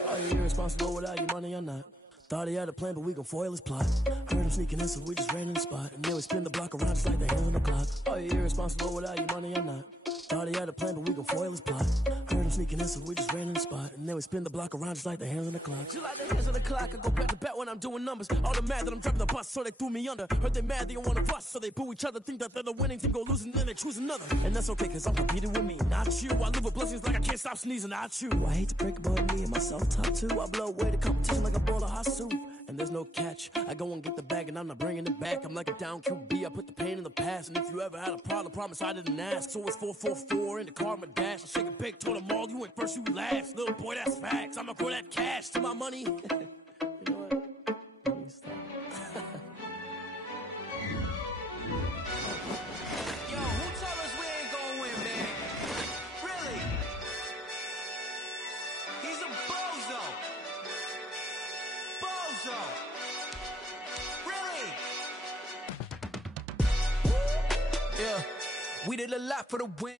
Are you irresponsible without your money or not? Thought he had a plan, but we gon' foil his plot. Heard him sneaking in, so we just ran in the spot. And then we spin the block around just like the hands on the clock. Are you irresponsible without your money or not? Thought he had a plan, but we gon' foil his plot. Heard him sneaking in, so we just ran in the spot. And then we spin the block around just like the hands on the clock. Just like the hands on the clock, I go back to back when I'm doing numbers. All the mad that I'm driving the bus, so they threw me under. Heard they mad, they don't wanna bust, so they boo each other. Think that they're the winning team, go losing, then they choose another. And that's okay, cause I'm competing with me, not you. I live with blessings like I can't stop sneezing, not you. I hate to break about me and myself top two. I blow away the competition like a bowl of hot soup. And there's no catch, I go and get the bag and I'm not bringing it back. I'm like a down QB, I put the pain in the past. And if you ever had a problem, promise I didn't ask. So it's 444 in the car, my dash. I shake a big, told them all, you ain't first, you last. Little boy, that's facts, I'ma grow that cash to my money. You know what? Let me stop. Yo, who told us we ain't gonna win, man? Really? He's a bozo. Bozo. Really? Yeah, we did a lot for the win.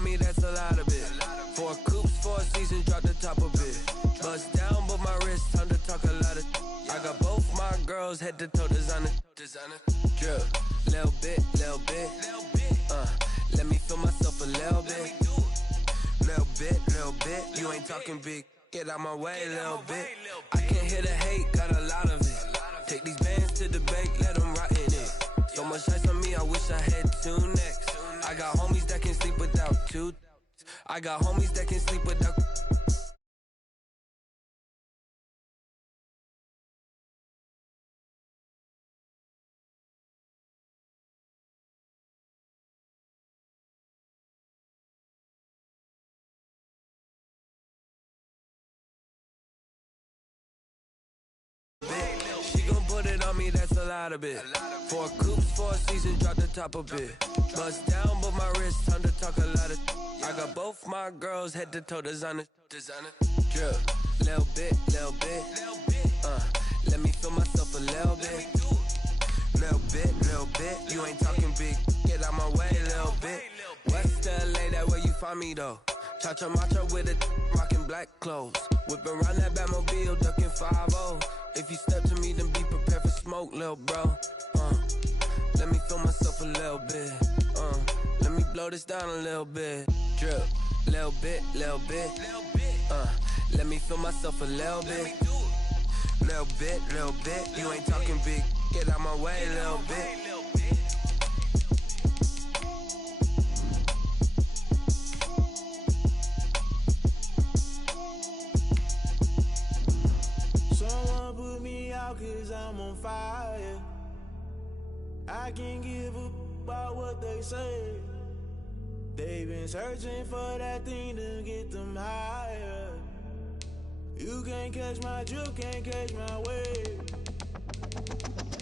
on me, that's a lot of it. 4 coops, 4 seasons, drop the top of it. Bust down, but my wrist, time to talk a lot of. I got both my girls head to toe designer. Drip, little bit. Let me feel myself a little bit. Little bit. You ain't talking big. Get out my way, little bit. I can't hear the hate, got a lot of it. Take these bands to the bank, let them rot in it. So much ice on me, I wish I had 2 necks. I got homies that can sleep without 2. I got homies that can sleep without. She gon' put it on me, that's a lot of it. 4 coops, 4 seasons, drop the top of it. Bust down, but my wrist, time to talk a lot of. I got both my girls head to toe designer. Drip, little bit. Let me feel myself a little bit. Little bit. You ain't talking big. Get out my way, little bit. West LA, that where you find me though. Cha-cha macha with a rockin' black clothes. Whippin' around that Batmobile, duckin' 5-0. If you step to me, then be prepared for smoke, lil' bro. Let me feel myself a little bit. Let me blow this down a little bit. Drip, little bit. Let me feel myself a little bit. Little bit. You ain't talking big. Get out my way, little bit. Someone put me out 'cause I'm on fire. I can't give up about what they say. They've been searching for that thing to get them higher. You can't catch my drift, can't catch my wave.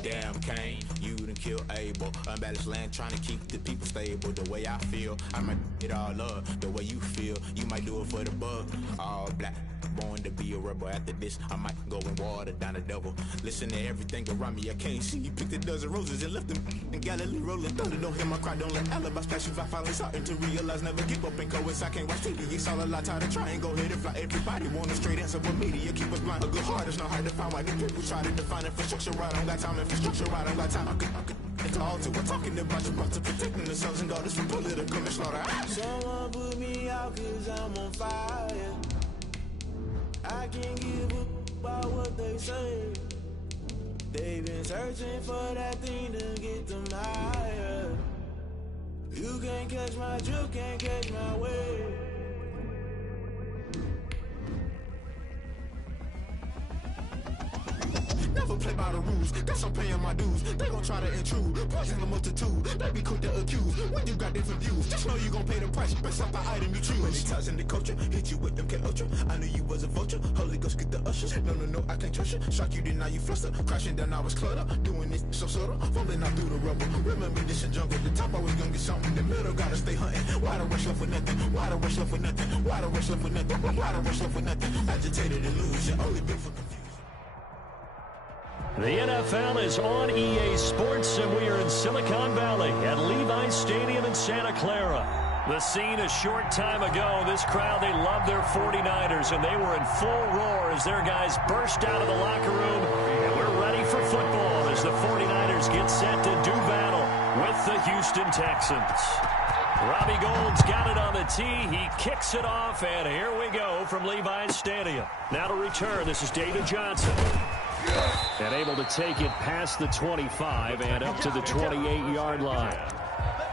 Damn Kane, you done kill Abel. Unbalanced land trying to keep the people stable. The way I feel, I might it all up. The way you feel, you might do it for the bug. All black, born to be a rebel. After this, I might go and water down the devil. Listen to everything around me, I can't see. You picked a dozen roses and left them in Galilee rolling thunder. Don't hear my cry, don't let alibis pass you. I finally starting to realize, never give up and coincide. Can't watch TV, it's all a lot. Time to try and go ahead and fly. Everybody want a straight answer, but media keep us blind. A good heart is not hard to find. Why the people try to define infrastructure right? I don't got time, infrastructure right, I don't got time. I could it's all to. We're talking about you, about to protecting the sons and daughters from political slaughter. Someone put me out 'cause I'm on fire. I can't give up about what they say. They've been searching for that thing to get them higher. You can't catch my drift, can't catch my wave. Never play by the rules, guess I'm paying my dues. They gon' try to intrude, poison the multitude. They be quick to accuse when you got different views. Just know you gon' pay the price, based off the item you choose. Many times in the culture, hit you with them K-Ultra. I knew you was a vulture, Holy Ghost get the ushers. No, I can't trust you. Shock you, then now you fluster. Crashing down, I was cluttered. Doing this so subtle, falling out through the rubble. Remember this in jungle, the top I was gonna get something. The middle gotta stay hunting. Why the rush left for nothing? Why the rush left for nothing? Why the rush left for nothing? Why the rush left for nothing? Agitated illusion, only built for confusion. The NFL is on EA Sports, and we are in Silicon Valley at Levi's Stadium in Santa Clara. The scene a short time ago, this crowd, they love their 49ers, and they were in full roar as their guys burst out of the locker room. And we're ready for football as the 49ers get set to do battle with the Houston Texans. Robbie Gould's got it on the tee. He kicks it off, and here we go from Levi's Stadium. Now to return, this is David Johnson. And able to take it past the 25 and up to the 28-yard line.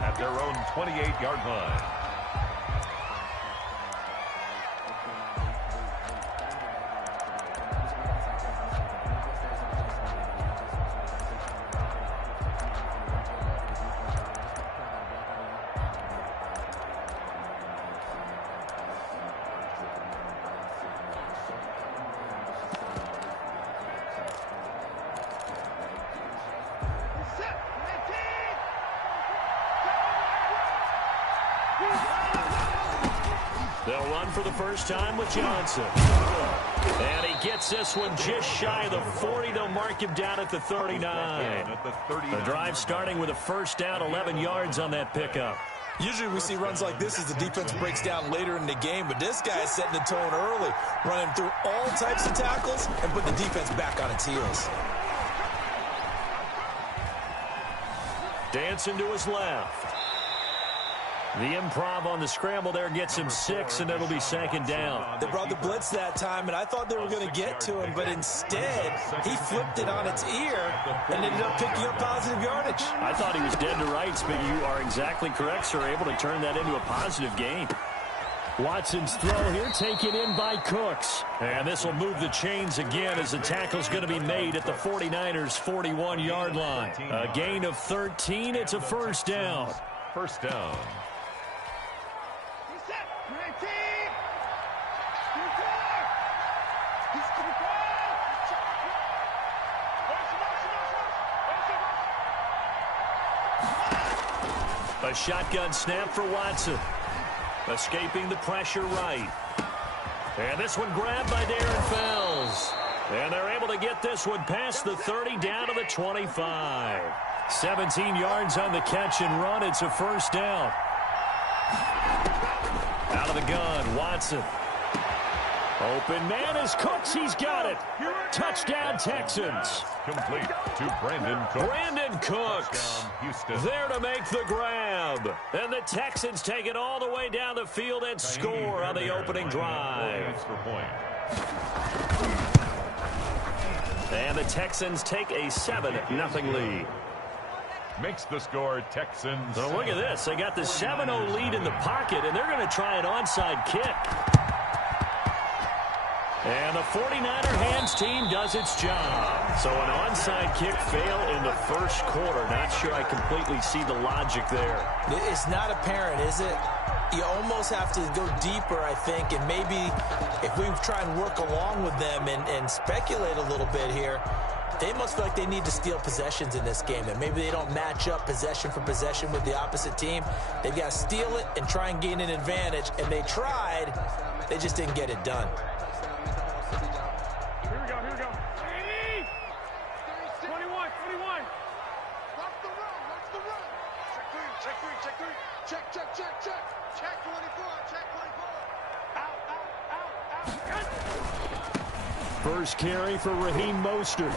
At their own 28-yard line. They'll run for the first time with Johnson. And he gets this one just shy of the 40. They'll mark him down at the 39. The drive starting with a first down, 11 yards on that pickup. Usually we see runs like this as the defense breaks down later in the game, but this guy is setting the tone early, running through all types of tackles and putting the defense back on its heels. Dancing to his left. The improv on the scramble there gets him 6, and it'll be second down. They brought the blitz that time, and I thought they were going to get to him, but instead, he flipped it on its ear and ended up picking up positive yardage. I thought he was dead to rights, but you are exactly correct, sir, able to turn that into a positive gain. Watson's throw here taken in by Cooks. And this will move the chains again as the tackle's going to be made at the 49ers' 41-yard line. A gain of 13. It's a first down. First down. A shotgun snap for Watson. Escaping the pressure right. And this one grabbed by Darren Fells. And they're able to get this one past the 30 down to the 25. 17 yards on the catch and run. It's a first down. Out of the gun, Watson. Open man is Cooks. He's got it. Touchdown, Texans. Complete to Brandon Cooks. Brandon Cooks there to make the grab. And the Texans take it all the way down the field and score on the opening drive. And the Texans take a 7-0 lead. Makes the score Texans. So look at this. They got the 7-0 lead in the pocket, and they're going to try an onside kick. And the 49er hands team does its job. So an onside kick fail in the first quarter. Not sure I completely see the logic there. It's not apparent, is it? You almost have to go deeper, I think, and maybe if we try and work along with them and speculate a little bit here, they must feel like they need to steal possessions in this game, and maybe they don't match up possession for possession with the opposite team. They've got to steal it and try and gain an advantage, and they tried. They just didn't get it done. Here we go. 21. Watch the run. Check three. Check 24. Out. First carry for Raheem Mostert.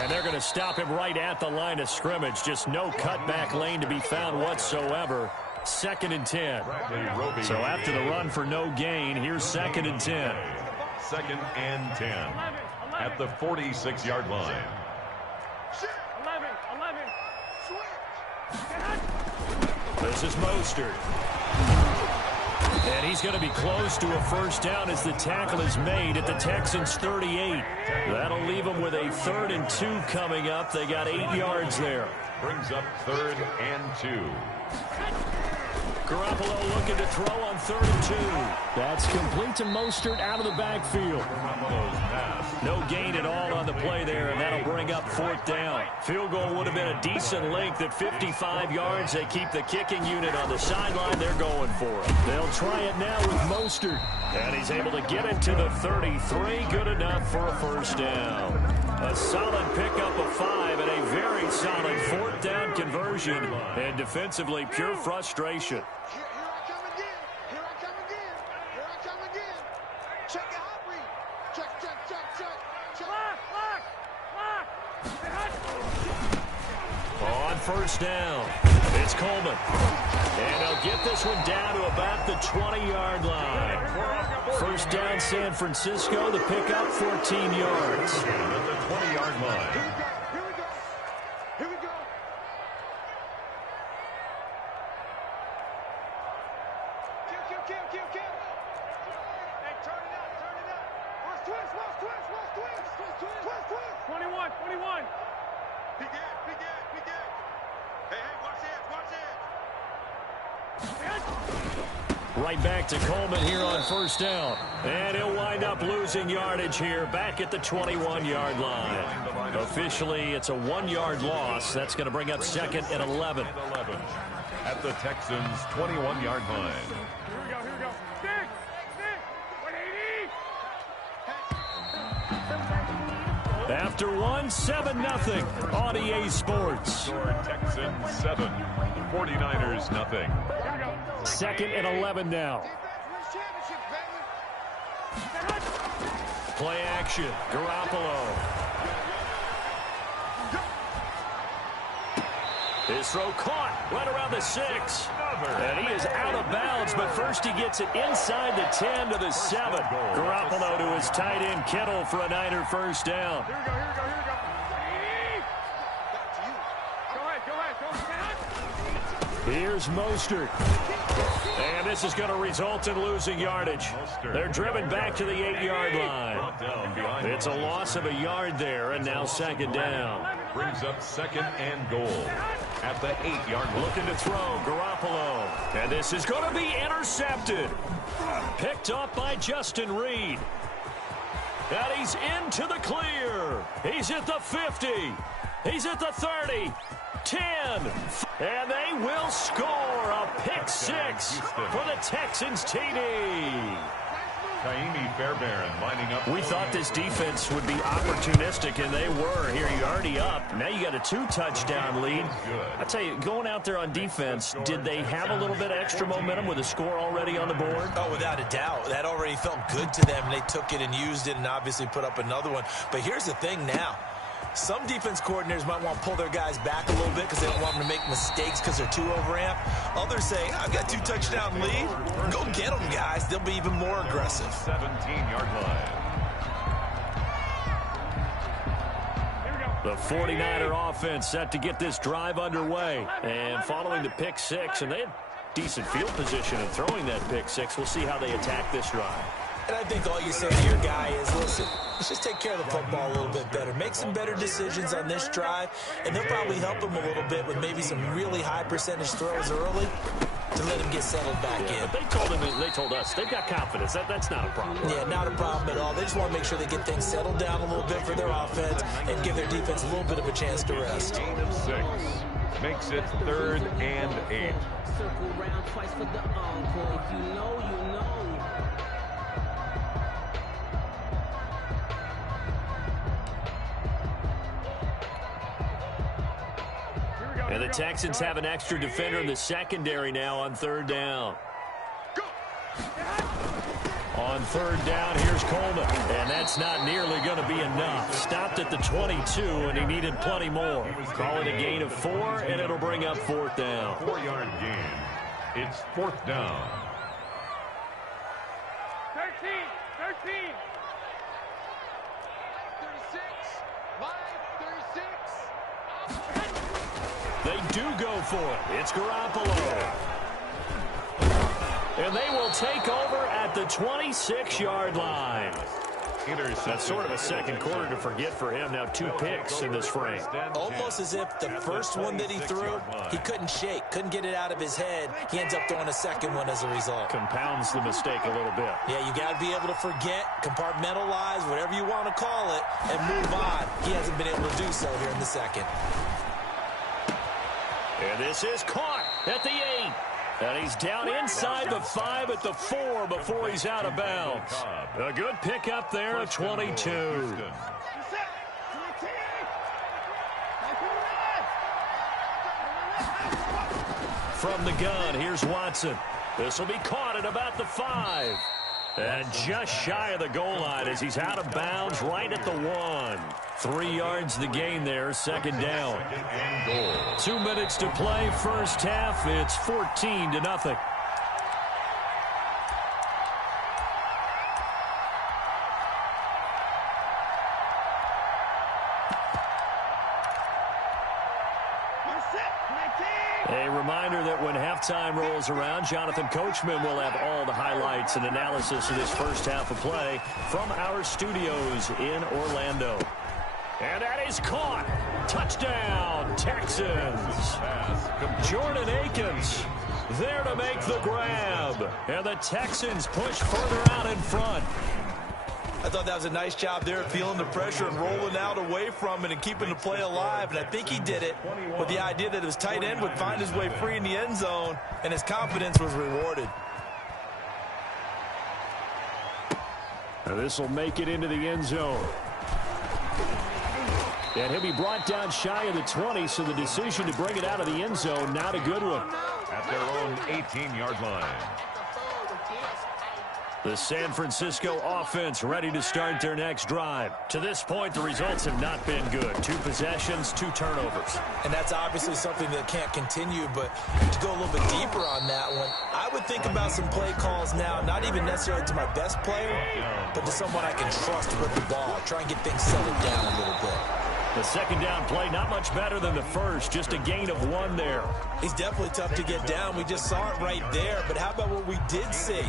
And they're going to him him right at the line of scrimmage. Just no cutback lane to be found whatsoever. 2nd and 10. So after the run for no gain, here's 2nd and 10. 2nd and 10 at the 46-yard line. 11. This is Mostert. And he's going to be close to a first down as the tackle is made at the Texans' 38. That'll leave them with a 3rd and 2 coming up. They got 8 yards there. Brings up 3rd and 2. Garoppolo looking to throw on 3rd and 2. That's complete to Mostert out of the backfield. No gain at all on the play there, and that'll bring up 4th down. Field goal would have been a decent length at 55 yards. They keep the kicking unit on the sideline. They're going for it. They'll try it now with Mostert. And he's able to get it to the 33. Good enough for a first down. A solid pickup of 5 and a very solid 4th down conversion. And defensively, pure frustration. Here I come again. Check the hot read. Check. Lock. On first down, it's Coleman. And they'll get this one down to about the 20-yard line. First down, San Francisco. The pickup, 14 yards. At the 20-yard line. Here we go. Kill. Hey, turn it up. Let's twist. 21. Big head. Hey, watch it. Right back to Coleman here on first down. And he'll wind up losing yardage here back at the 21-yard line. Officially, it's a 1-yard loss. That's going to bring up 2nd and 11. At the Texans' 21-yard line. Here we go. Stick. 180. after one, 7-0 on EA Sports. Texans 7, 49ers nothing. 2nd and 11 now. Play action. Garoppolo. His throw caught right around the 6. And he is out of bounds, but first he gets it inside the 10 to the 7. Garoppolo to his tight end, Kittle, for a Niner first down. Here we go. Go ahead. Here's Mostert. And this is going to result in losing yardage. They're driven back to the 8-yard line. It's a loss of a yard there, and now 2nd down. Brings up 2nd and goal at the 8-yard line. Looking to throw, Garoppolo. And this is going to be intercepted. Picked up by Justin Reed. And he's into the clear. He's at the 50. He's at the 30. 10. And they will score a pick-6 for the Texans TD. Kaimi Fairbairn lining up. We thought this defense would be opportunistic, and they were. Here, you're already up. Now you got a 2-touchdown lead. I tell you, going out there on defense, did they have a little bit of extra momentum with a score already on the board? Oh, without a doubt. That already felt good to them. They took it and used it and obviously put up another one. But here's the thing now. Some defense coordinators might want to pull their guys back a little bit because they don't want them to make mistakes because they're too overamped. Others say, I've got 2-touchdown lead. Go get them, guys. They'll be even more aggressive. 17-yard line. The 49er offense set to get this drive underway. And following the pick-6, and they had decent field position in throwing that pick-6. We'll see how they attack this drive. And I think all you say to your guy is, listen, let's just take care of the football a little bit better. Make some better decisions on this drive, and they'll probably help him a little bit with maybe some really high percentage throws early to let him get settled back in. But they told us they've got confidence. That's not a problem. Yeah, not a problem at all. They just want to make sure they get things settled down a little bit for their offense and give their defense a little bit of a chance to rest. Gain of 6 makes it 3rd and 8. Circle round twice for the encore. If you know, you know. And the Texans have an extra defender in the secondary now on 3rd down. On 3rd down, here's Coleman. And that's not nearly going to be enough. Stopped at the 22, and he needed plenty more. Call it a gain of 4, and it'll bring up 4th down. 4-yard gain. It's 4th down. 13. 36. They do go for it. It's Garoppolo. And they will take over at the 26-yard line. That's sort of a second quarter to forget for him. Now 2 picks in this frame. Almost as if the first one that he threw, he couldn't shake, couldn't get it out of his head. He ends up throwing a second one as a result. Compounds the mistake a little bit. Yeah, you got to be able to forget, compartmentalize, whatever you want to call it, and move on. He hasn't been able to do so here in the second. And this is caught at the 8. And he's down inside the 5 at the 4 before he's out of bounds. A good pickup there of 22. From the gun, here's Watson. This will be caught at about the 5. And just shy of the goal line as he's out of bounds right at the 1. 3 yards the gain there, 2nd down. 2 minutes to play, first half. It's 14-0. A reminder that when halftime rolls around, Jonathan Coachman will have all the highlights and analysis of this first half of play from our studios in Orlando. And that is caught. Touchdown, Texans. Jordan Akins there to make the grab. And the Texans push further out in front. I thought that was a nice job there, feeling the pressure and rolling out away from it and keeping the play alive. And I think he did it with the idea that his tight end would find his way free in the end zone, and his confidence was rewarded. And this will make it into the end zone. And he'll be brought down shy of the 20, so the decision to bring it out of the end zone, not a good one. At their own 18-yard line. The San Francisco offense ready to start their next drive. To this point, the results have not been good. 2 possessions, 2 turnovers. And that's obviously something that can't continue, but to go a little bit deeper on that one, I would think about some play calls now, not even necessarily to my best player, but to someone I can trust with the ball. Try and get things settled down a little bit. The second down play, not much better than the first, just a gain of 1 there. He's definitely tough to get down. We just saw it right there. But how about what we did see?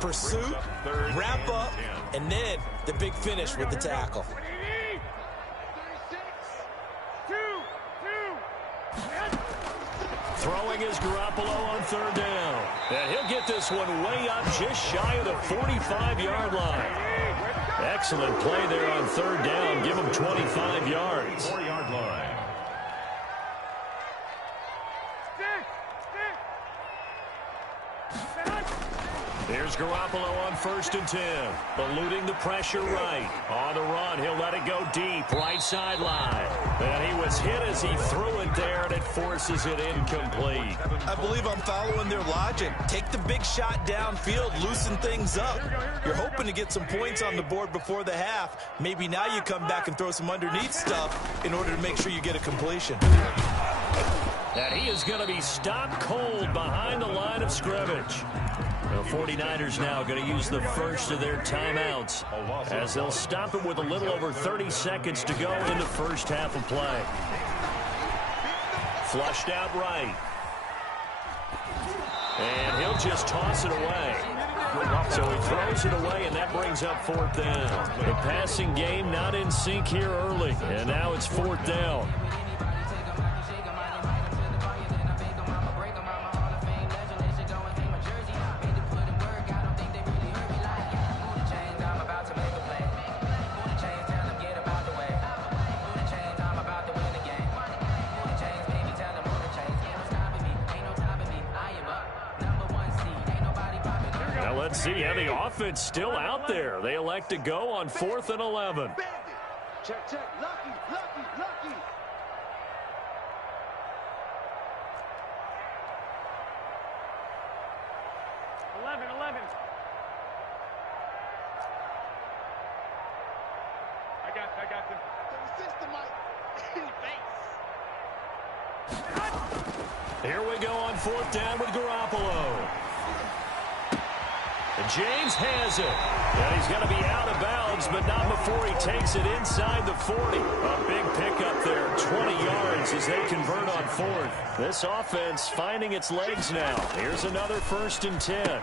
Pursuit, wrap up, and then the big finish with the tackle. Throwing is Garoppolo on 3rd down. And he'll get this one way up just shy of the 45-yard line. Excellent play there on 3rd down. Give him 25 yards. 4-yard line. Here's Garoppolo on 1st and 10. Eluding the pressure right. On the run, he'll let it go deep. Right sideline. And he was hit as he threw it there, and it forces it incomplete. I believe I'm following their logic. Take the big shot downfield, loosen things up. You're hoping to get some points on the board before the half. Maybe now you come back and throw some underneath stuff in order to make sure you get a completion. And he is going to be stopped cold behind the line of scrimmage. The 49ers now going to use the first of their timeouts as they'll stop it with a little over 30 seconds to go in the first half of play. Flushed out right. And he'll just toss it away. So he throws it away, and that brings up 4th down. The passing game not in sync here early, and now it's 4th down. Let's see how the offense still out there. They elect to go on 4th and 11. Check, check. Lucky, lucky, lucky. I got them. 36 to Mike. In the face. Here we go on 4th down with Garoppolo. And James has it. And he's going to be out of bounds, but not before he takes it inside the 40. A big pickup there, 20 yards as they convert on 4th. This offense finding its legs now. Here's another 1st and 10.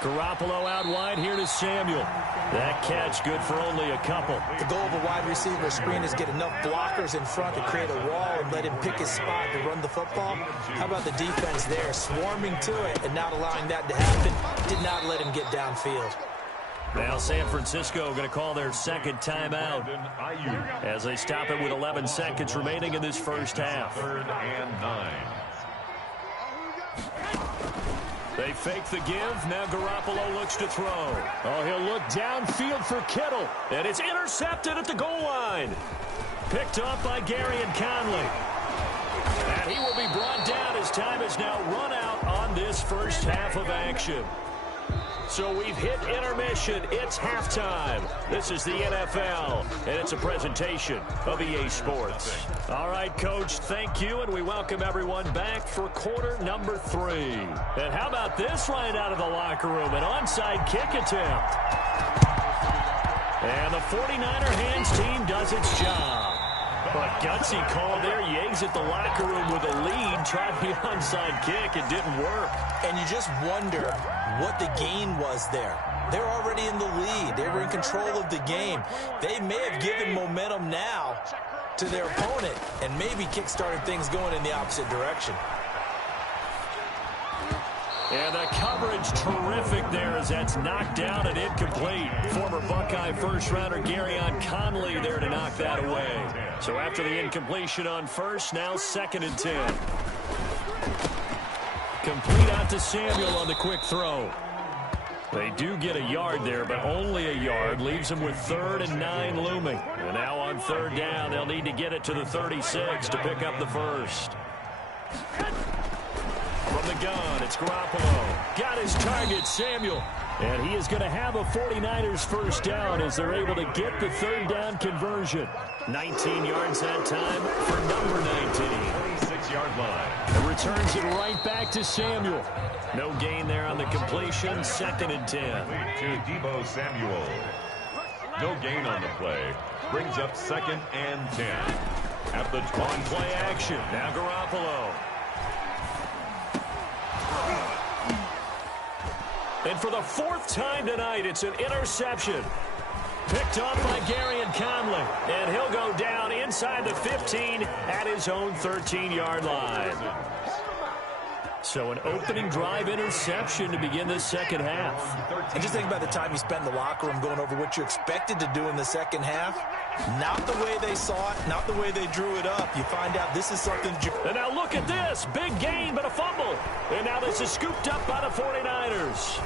Garoppolo out wide here to Samuel. That catch good for only a couple. The goal of a wide receiver screen is get enough blockers in front to create a wall and let him pick his spot to run the football. How about the defense there, swarming to it and not allowing that to happen? Did not let him get downfield. Now San Francisco going to call their 2nd timeout as they stop it with 11 seconds remaining in this first half. 3rd and 9. They fake the give. Now Garoppolo looks to throw. Oh, he'll look downfield for Kittle. And it's intercepted at the goal line. Picked up by Gary and Conley. And he will be brought down as time has now run out on this first half of action. So we've hit intermission. It's halftime. This is the NFL, and it's a presentation of EA Sports. All right, Coach, thank you, and we welcome everyone back for quarter number 3. And how about this right out of the locker room, an onside kick attempt. And the 49er hands team does its job. But gutsy call there. Yates at the locker room with a lead. Tried the onside kick. It didn't work. And you just wonder what the gain was there. They're already in the lead. They were in control of the game. They may have given momentum now to their opponent and maybe kick-started things going in the opposite direction. And the coverage terrific there as that's knocked down and incomplete. Former Buckeye first-rounder Garyon Conley there to knock that away. So after the incompletion on first, now 2nd and 10. Complete out to Samuel on the quick throw. They do get a yard there, but only a yard. Leaves them with 3rd and 9 looming. And now on 3rd down, they'll need to get it to the 36 to pick up the first. From the gun, it's Garoppolo. Got his target, Samuel. And he is going to have a 49ers first down as they're able to get the 3rd down conversion. 19 yards that time for number 19. 26-yard line. And returns it right back to Samuel. No gain there on the completion. 2nd and 10. To Deebo Samuel. No gain on the play. Brings up 2nd and 10. At the 20. Play action. Now Garoppolo. And for the 4th time tonight, it's an interception. Picked off by Garyon Conley. And he'll go down inside the 15 at his own 13-yard line. So an opening drive interception to begin the second half. And just think about the time you spent in the locker room going over what you're expected to do in the second half. Not the way they saw it, not the way they drew it up. You find out this is something. And now look at this. Big gain, but a fumble. And now this is scooped up by the 49ers.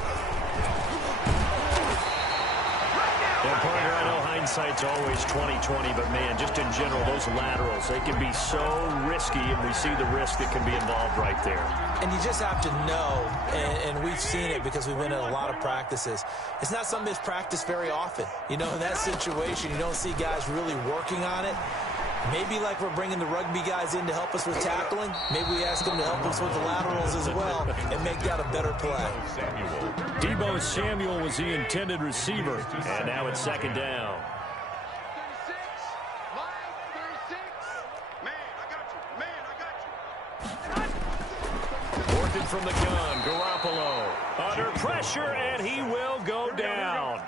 And Parker, I know hindsight's always 20/20, but man, just in general, those laterals, they can be so risky, and we see the risk that can be involved right there. And you just have to know, and we've seen it because we've been in a lot of practices. It's not something that's practiced very often. You know, in that situation, you don't see guys really working on it. Maybe like we're bringing the rugby guys in to help us with tackling. Maybe we ask them to help us with the laterals as well and make that a better play. Deebo Samuel was the intended receiver, and now it's 2nd down. Working from the gun, Garoppolo under pressure, and he will go down.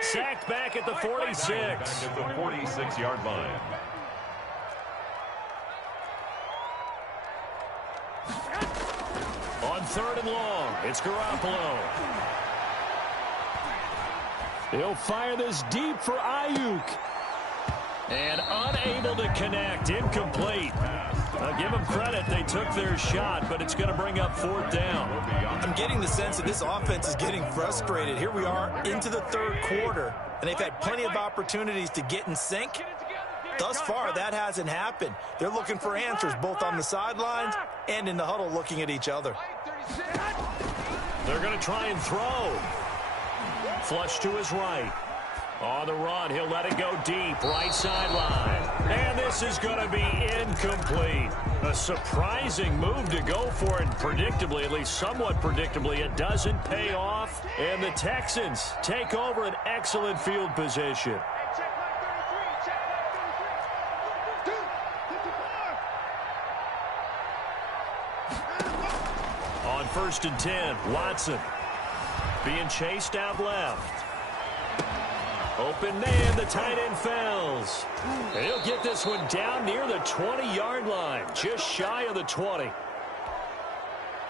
Sacked back at the 46. Back at the 46-yard line. On 3rd and long, it's Garoppolo. He'll fire this deep for Ayuk. And unable to connect, incomplete. I'll give them credit, they took their shot, but it's going to bring up 4th down. I'm getting the sense that this offense is getting frustrated. Here we are into the 3rd quarter, and they've had plenty of opportunities to get in sync. Thus far, that hasn't happened. They're looking for answers both on the sidelines and in the huddle looking at each other. They're going to try and throw. Flush to his right. On the run, he'll let it go deep, right sideline. And this is going to be incomplete. A surprising move to go for it, predictably, at least somewhat predictably, it doesn't pay off. And the Texans take over an excellent field position. On 1st and 10, Watson being chased out left. Open man, the tight end Fells. And he'll get this one down near the 20-yard line, just shy of the 20.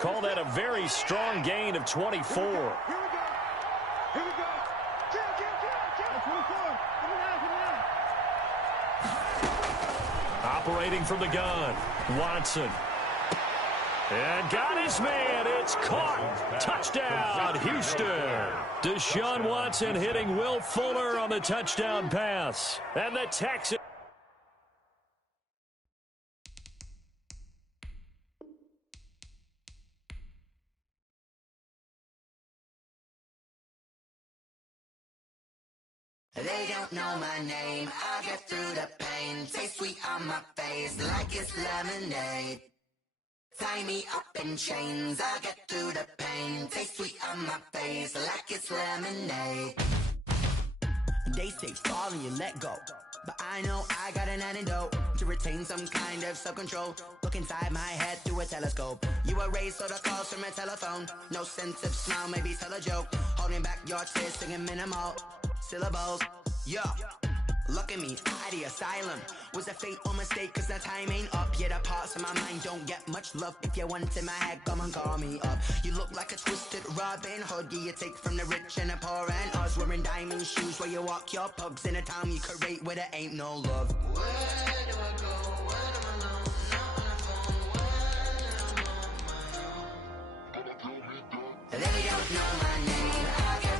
Call that a very strong gain of 24. Here we go. Operating from the gun, Watson. And got his man. It's caught. Touchdown, Houston. Deshaun Watson hitting Will Fuller on the touchdown pass. And the Texans. They don't know my name. I get through the pain. Taste sweet on my face like it's lemonade. Tie me up in chains, I get through the pain. Taste sweet on my face like it's lemonade. They say fall and you let go, but I know I got an antidote to retain some kind of self-control. Look inside my head through a telescope. You erase all the calls from a telephone. No sense of smile, maybe tell a joke. Holding back your tears, singing minimal syllables. Yo, look at me, at the asylum. Was a fate or mistake, cause the time ain't up. Yet the parts of my mind don't get much love. If you want in my head, come and call me up. You look like a twisted Robin Hood. Yeah, you take from the rich and the poor and us. Wearing diamond shoes where you walk your pugs in a town you create where there ain't no love. Where do I go when I'm alone? Not on the phone when I'm on my own. They don't know my name. I get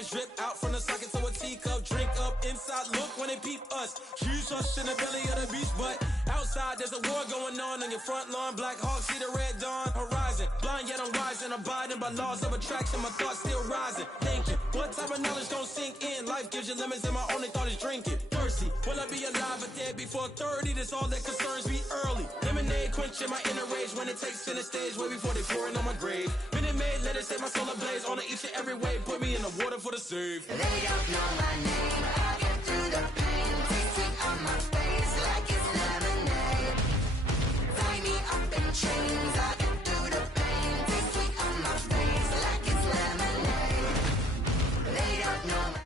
my drip out from the socket to a teacup. Drink up inside, look when they peep us. Jesus in the belly of the beast, but outside there's a war going on your front lawn. Black Hawk, see the red dawn horizon. Blind yet I'm rising, abiding by laws of attraction. My thoughts still rising. Thinking, what type of knowledge gon' sink in? Life gives you lemons and my only thought is drinking. Thirsty, will I be alive or dead before 30? That's all that concerns me early. Lemonade quenching my inner rage when it takes center stage way before they pouring on my grave. Minute Maid, let it set my soul ablaze on each and every way. Put me in the water for the save. They don't know my name. I get through the pain. Taste sweet on my face like it's lemonade. Tie me up in chains. I get through the pain. Taste sweet on my face like it's lemonade. They don't know my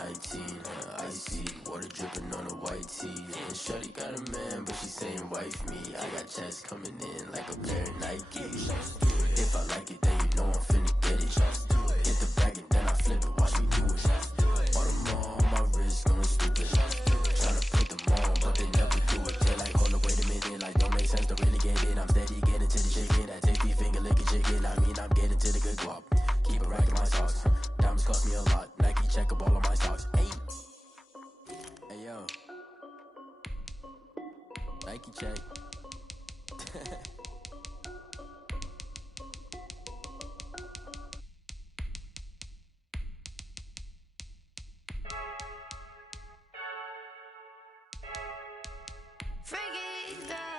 19, icy, water dripping on a white tee. And shorty got a man, but she saying wife me. I got checks coming in like a pair of Nikes. If I like it, then you know I'm finna get it. Hit the bag and then I flip it, watch me do it. Bought them all on my wrist, going stupid. Tryna put them on, but they never do it. They're like, hold up, wait a minute, like don't make sense to really get it. I'm steady getting to the chicken, that tasty finger licking chicken. I mean, I'm getting to the good guap. Keep a rack in my socks. Diamonds cost me a lot. Nike check up all of my socks. Hey, hey yo, Nike check.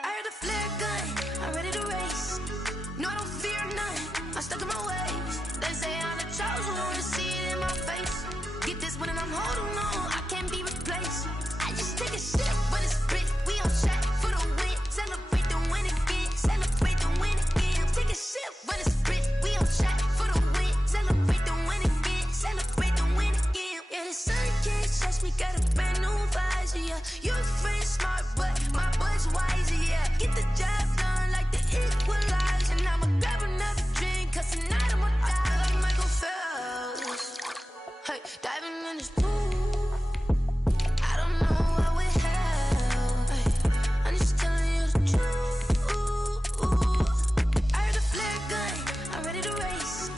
I heard a flare gun, I'm ready to race. No, I don't fear none, I'm stuck in my ways. They say I'm the chosen one, to see it in my face. Get this one and I'm holding on, I can't be replaced. I just take a sip when it's split, we on track for the win. Celebrate the win again, celebrate the win again. Take a sip when it's split, we on track for the win. Celebrate the win again, celebrate the win again. Yeah, the sun can't touch me, got a brand new visor, yeah. You're a friend smart, but my bud's wiser, yeah. Get the job done like the equalizer. And I'ma grab another drink, cause tonight I'ma die like Michael Phelps. Hey, diving in this pool, I don't know what we have. Hey, I'm just telling you the truth. I heard a flare gun, I'm ready to race.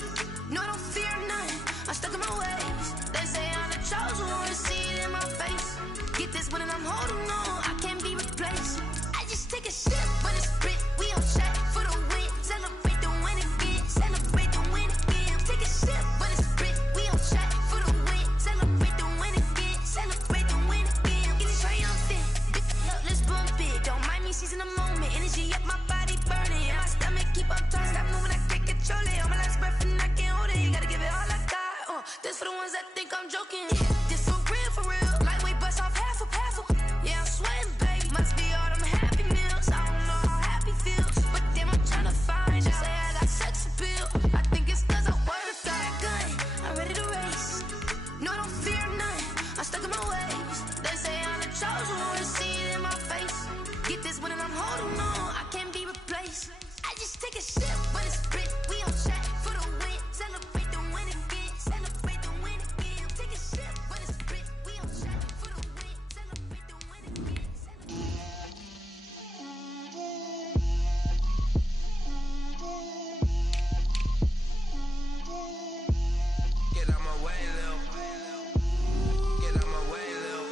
No, I don't fear none, I'm stuck in my ways. They say I'm the chosen one, to see it in my face. Get this one and I'm holding on, I can't be replaced. I just take a sip when it's split, we on track for the win. Celebrate the win again, celebrate the win again. Take a sip when it's split, we on track for the win. Celebrate the win again, celebrate the win again. Getting triumphant, let's bump it. Don't mind me seizing the moment, energy up my body burning. And my stomach keep on turning, stop moving, I can't control it. On my last breath and I can't hold it, gotta give it all I got. This for the ones that think I'm joking. This for real, lightweight bust off half a. Yeah, I'm sweating, baby. Must be all them happy meals. I don't know how happy feels, but damn, I'm trying to find out. Say I got sex appeal. I think it's cause I wear the flag gun. I'm ready to race. No, I don't fear none. I'm stuck in my ways. They say I'm the chosen one, to see it in my face. Get this one and I'm holding on, I can't be replaced. I just take a sip when it's split. We on track for the win. Celebrate the win again. Celebrate the win again. Take a sip when it's split. We on track for the win. Celebrate the win again. Get out my way, Lil. Get out my way, Lil.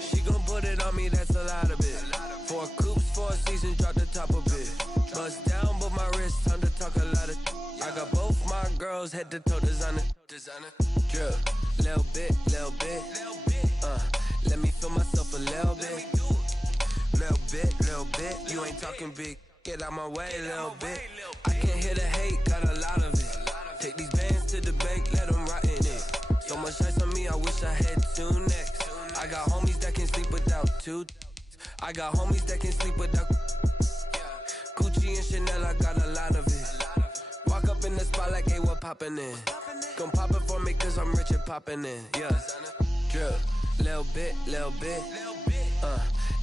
She gon' put it on me, that's a lot of it. 4 coops, 4 seasons, drop the top a bit. Bust down, but my wrist, time to talk a lot of. I got both my girls, head to toe designer. Drip, little bit. Let me feel myself a little bit. Little bit. You ain't talking big. Get out my way, little bit. I can't hear the hate, got a lot of it. Take these bands to the bank, let them rot in it. So much ice on me, I wish I had 2 necks. I got homies that can sleep without 2. I got homies that can sleep without Gucci and Chanel, I got a lot of it. Walk up in the spot like, hey, what poppin' in? Gon' pop it for me cause I'm rich and poppin' in, yeah. Drip, little bit.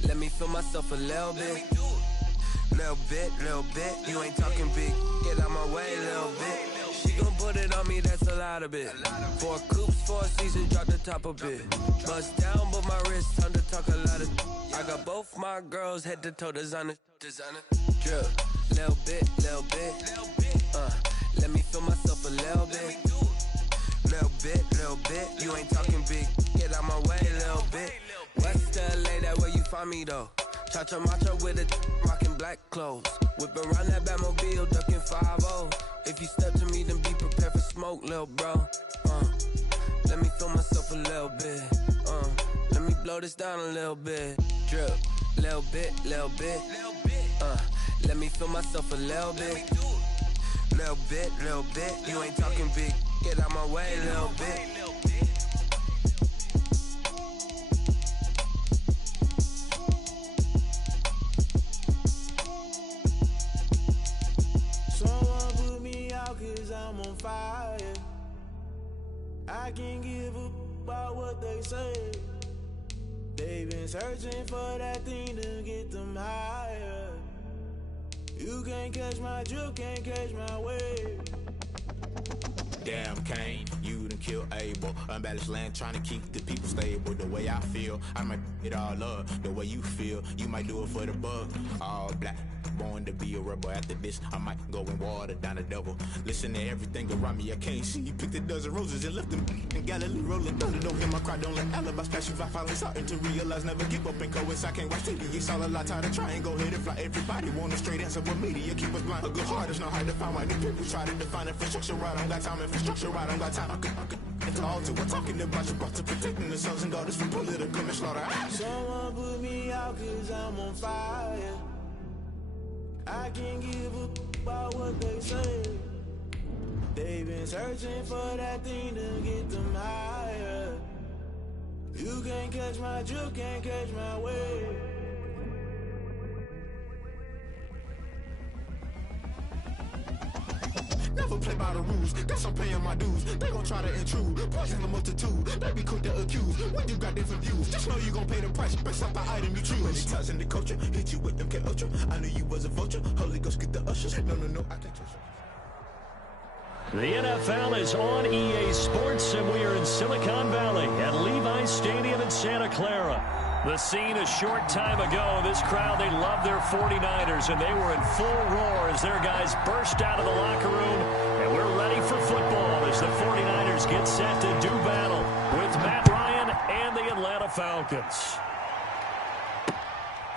Let me feel myself a little bit. Little bit. You ain't talking big. Get out my way, little bit. She gon' put it on me, that's a lot of it. 4 coops, 4 seasons, drop the top a bit. Bust down, but my wrist, time to talk a lot of. I got both my girls, head to toe designer. Drip, little bit. Let me feel myself a little bit. Little bit. You ain't talking big. Get out my way, little bit. West LA, that where you find me though. Cha-cha macha with a rockin' black clothes. Whip around that Batmobile, ducking 5-0. If you step to me, then be prepared for smoke, lil' bro. Let me feel myself a little bit. Let me blow this down a little bit. Drip, little bit. Let me feel myself a little bit. Little bit. You ain't talking big. Get out my way, little bit. Someone put me out cause I'm on fire. I can't give up about what they say. They've been searching for that thing to get them higher. You can't catch my drift, can't catch my wave. Damn, Kane, you done killed Abel. Unbalanced land, trying to keep the people stable. The way I feel, I might it all up. The way you feel, you might do it for the bug. All black, born to be a rebel. After this, I might go and water down the devil. Listen to everything around me, I can't see. Picked a dozen roses and left them in Galilee rolling thunder. Don't hear my cry, don't let alibis pass you. I finally starting to realize, never give up and coincide. Can't watch TV, it's all a lot. Tired of trying, go ahead and fly. Everybody want a straight answer, but media keep us blind. A good heart is not hard to find. Why the people try to define infrastructure right? I don't got time, infrastructure right? I don't got time. I could call to. We're talking about you, brought to protecting the sons and daughters from political manslaughter. Someone put me out 'cause I'm on fire. I can't give up about what they say. They've been searching for that thing to get them higher. You can't catch my drift, can't catch my wave. Never play by the rules, guess I'm paying my dues. They gon' try to intrude, poison the multitude. They be quick to accuse, when you got different views. Just know you gon' pay the price, based off the item you choose. Many times in the culture, hit you with them K-Ultra. I knew you was a vulture, Holy Ghost get the ushers. No, I can't trust you. The NFL is on EA Sports, and we are in Silicon Valley at Levi's Stadium in Santa Clara. The scene a short time ago, this crowd, they love their 49ers, and they were in full roar as their guys burst out of the locker room, and we're ready for football as the 49ers get set to do battle with Matt Ryan and the Atlanta Falcons.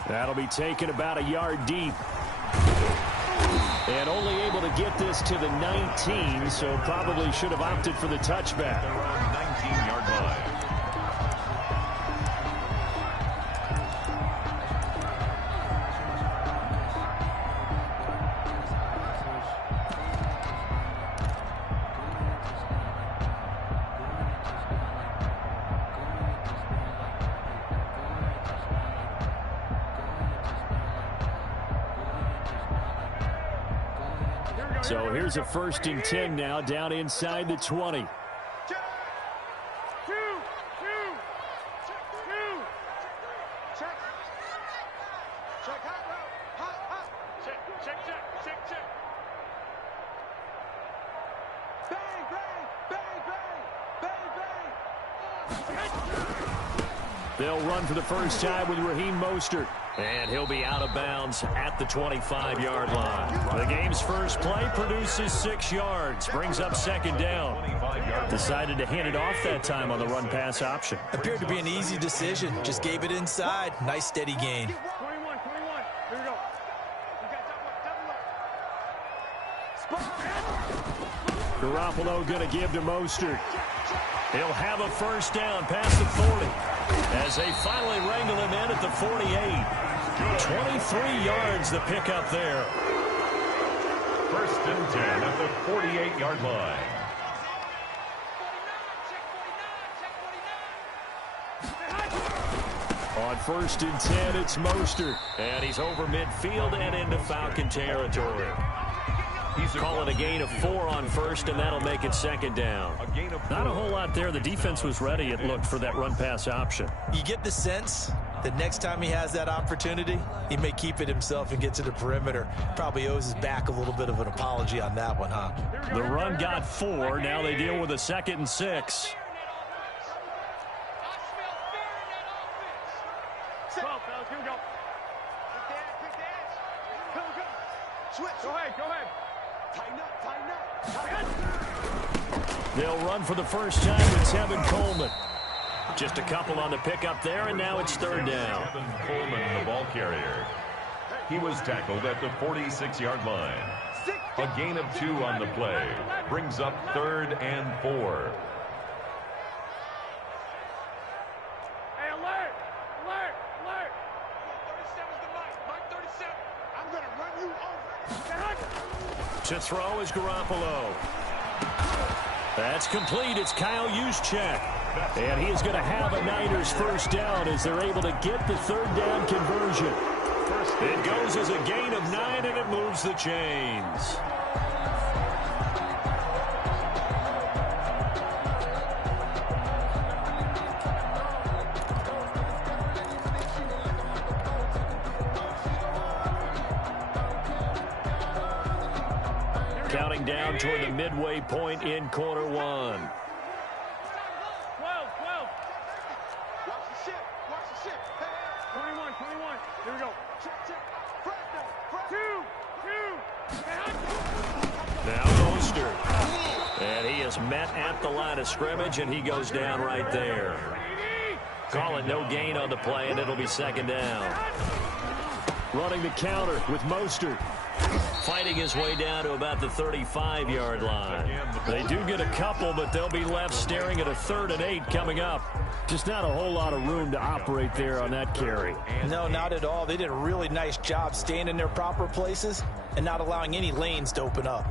That'll be taken about a yard deep. And only able to get this to the 19, so probably should have opted for the touchback. 19-yard line. So here's a 1st and 10 now, down inside the 20. They'll run for the first time with Raheem Mostert. And he'll be out of bounds at the 25-yard line. The game's first play produces 6 yards, brings up 2nd down. Decided to hand it off that time on the run-pass option. Appeared to be an easy decision. Just gave it inside. Nice, steady gain. 21. Here we go. Garoppolo going to give to Mostert. He'll have a first down past the 40 as they finally wrangle him in at the 48. 23 yards the pickup there. 1st and 10 at the 48-yard line. On 1st and 10, it's Mostert. And he's over midfield and into Falcon territory. He's calling a gain of 4 on 1st, and that'll make it 2nd down. Not a whole lot there. The defense was ready, it looked, for that run-pass option. You get the sense that next time he has that opportunity, he may keep it himself and get to the perimeter. Probably owes his back a little bit of an apology on that one, huh? The run got 4. Now they deal with a 2nd and 6. Go ahead. Tighten up. They'll run for the first time with Tevin Coleman. Just a couple on the pickup there, and now it's 3rd down. Tevin Coleman, the ball carrier. He was tackled at the 46-yard line. A gain of 2 on the play. Brings up 3rd and 4. Hey, alert! 37's the Mike 37. I'm going to run you over. To throw is Garoppolo. That's complete. It's Kyle Juszczyk. And he is going to have a Niners first down as they're able to get the 3rd down conversion. It goes as a gain of 9, and it moves the chains. Counting down toward the midway point in quarter one. 12. Watch the ship. Watch the ship. Hey. 21. Here we go. Check. Two. Now Mostert. And he is met at the line of scrimmage, and he goes down right there. Call it no gain on the play, and it'll be second down. Running the counter with Mostert. Fighting his way down to about the 35-yard line. They do get a couple, but they'll be left staring at a 3rd and 8 coming up. Just not a whole lot of room to operate there on that carry. No, not at all. They did a really nice job staying in their proper places and not allowing any lanes to open up.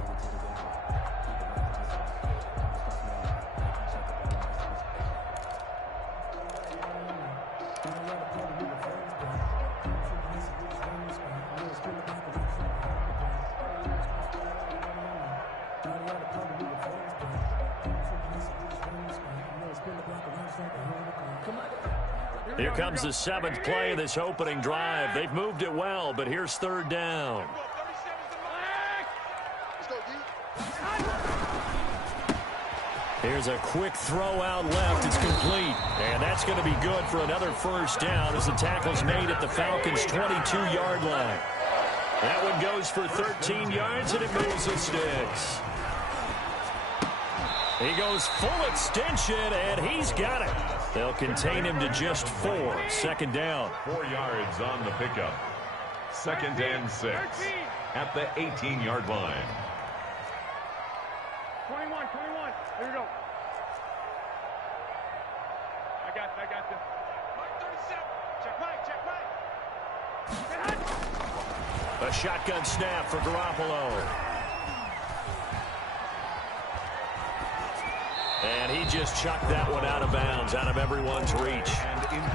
Here comes the 7th play of this opening drive. They've moved it well, but here's 3rd down. Here's a quick throw out left. It's complete. And that's going to be good for another 1st down as the tackle's made at the Falcons' 22-yard line. That one goes for 13 yards, and it moves the sticks. He goes full extension, and he's got it. They'll contain him to just 4. 2nd down. 4 yards on the pickup. 2nd and 6 at the 18-yard line. 21. Here we go. I got this. Mark 37. Check right. A shotgun snap for Garoppolo. And he just chucked that one out of bounds, out of everyone's reach.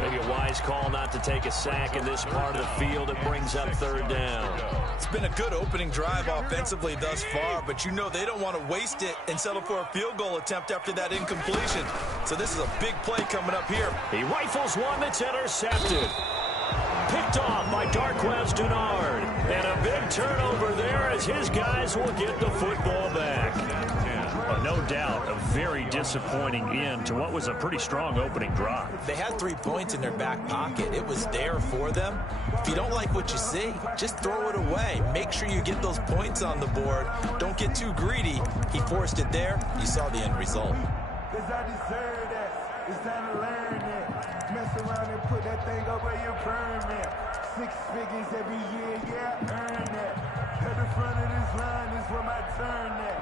Maybe a wise call not to take a sack in this part of the field. It brings up 3rd down. It's been a good opening drive offensively thus far, but you know they don't want to waste it and settle for a field goal attempt after that incompletion. So this is a big play coming up here. He rifles one that's intercepted. Picked off by Darquez Denard. And a big turnover there as his guys will get the football back. No doubt a very disappointing end to what was a pretty strong opening drive. They had 3 points in their back pocket. It was there for them. If you don't like what you see, just throw it away. Make sure you get those points on the board. Don't get too greedy. He forced it there. You saw the end result. Cause I deserve that. It's time to learn that. Mess around and put that thing over your permit. 6 figures every year, yeah, earn that. At the front of this line is where my turn at.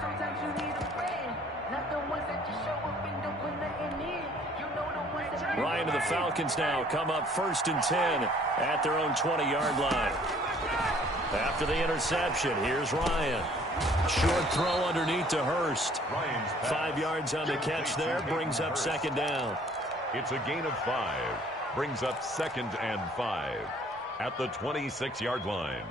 Sometimes you need a friend, not the ones that just show up and don't put nothing in. You know the ones that... Ryan and the Falcons now come up 1st and 10 at their own 20-yard line. After the interception, here's Ryan. Short throw underneath to Hurst. 5 yards on the catch there, brings up 2nd down. It's a gain of 5. Brings up 2nd and 5 at the 26-yard line.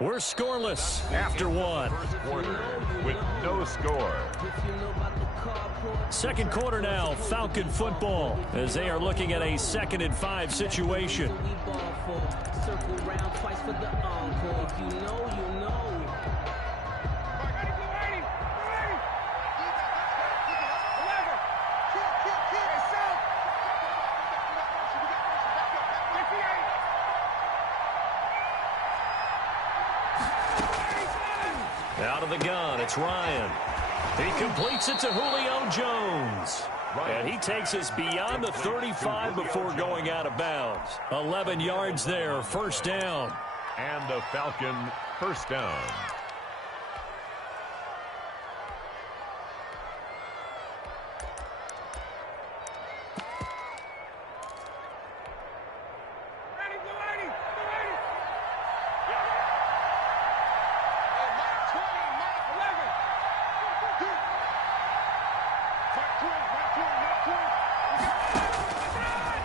We're scoreless after 1. First quarter with no score. 2nd quarter now, Falcon football, as they are looking at a 2nd and 5 situation. Circle round twice for the encore. You know. Out of the gun, it's Ryan. He completes it to Julio Jones. And he takes us beyond the 35 before going out of bounds. 11 yards there, 1st down. And the Falcon 1st down.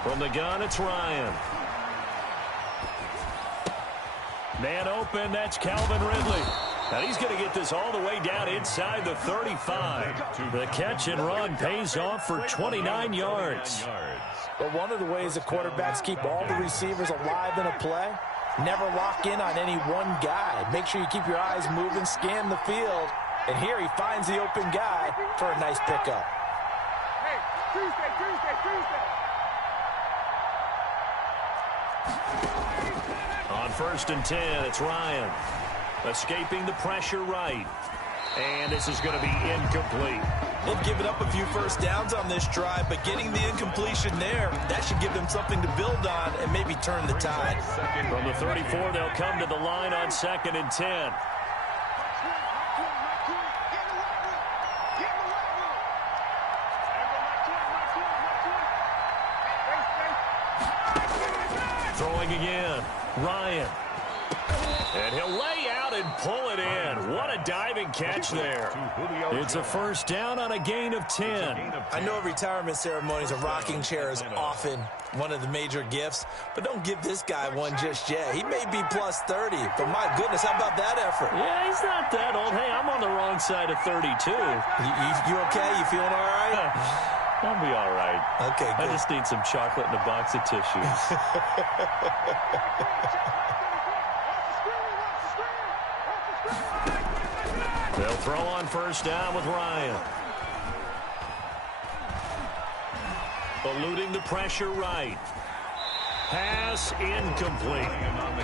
From the gun, it's Ryan. Man open, that's Calvin Ridley. And he's going to get this all the way down inside the 35. The catch and run pays off for 29 yards. But one of the ways the quarterbacks keep all the receivers alive in a play, never lock in on any one guy. Make sure you keep your eyes moving, scan the field. And here he finds the open guy for a nice pickup. Hey, Tuesday. On 1st and 10, it's Ryan. Escaping the pressure right. And this is going to be incomplete. They've given up a few first downs on this drive, but getting the incompletion there, that should give them something to build on and maybe turn the tide. From the 34, they'll come to the line on 2nd and 10. Throwing again, Ryan. And he'll lay out and pull it in. What a diving catch there. It's a first down on a gain of 10. I know at retirement ceremonies, a rocking chair is often one of the major gifts, but don't give this guy one just yet. He may be plus 30, but my goodness, how about that effort? Yeah, he's not that old. Hey, I'm on the wrong side of 32. You okay? You feeling all right? I'll be all right. Okay, good. I just need some chocolate and a box of tissues. They'll throw on first down with Ryan. Eluding the pressure right. Pass incomplete.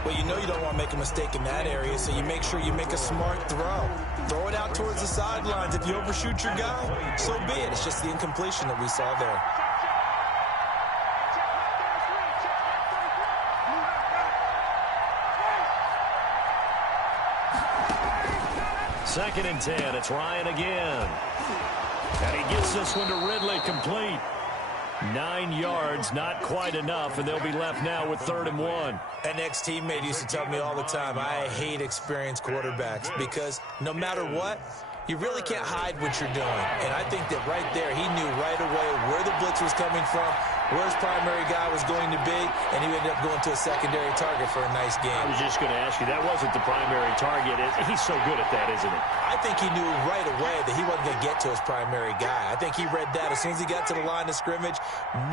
Well, you know you don't want to make a mistake in that area, so you make sure you make a smart throw. Throw it out towards the sidelines. If you overshoot your guy, so be it. It's just the incompletion that we saw there. Second and 10. It's Ryan again. And he gets this one to Ridley, complete. 9 yards, not quite enough, and they'll be left now with 3rd and 1. An ex-teammate used to tell me all the time, I hate experienced quarterbacks because no matter what, you really can't hide what you're doing. And I think that right there, he knew right away where the blitz was coming from, where his primary guy was going to be, and he ended up going to a secondary target for a nice game. I was just going to ask you, that wasn't the primary target. He's so good at that, isn't he? I think he knew right away that he wasn't going to get to his primary guy. I think he read that as soon as he got to the line of scrimmage,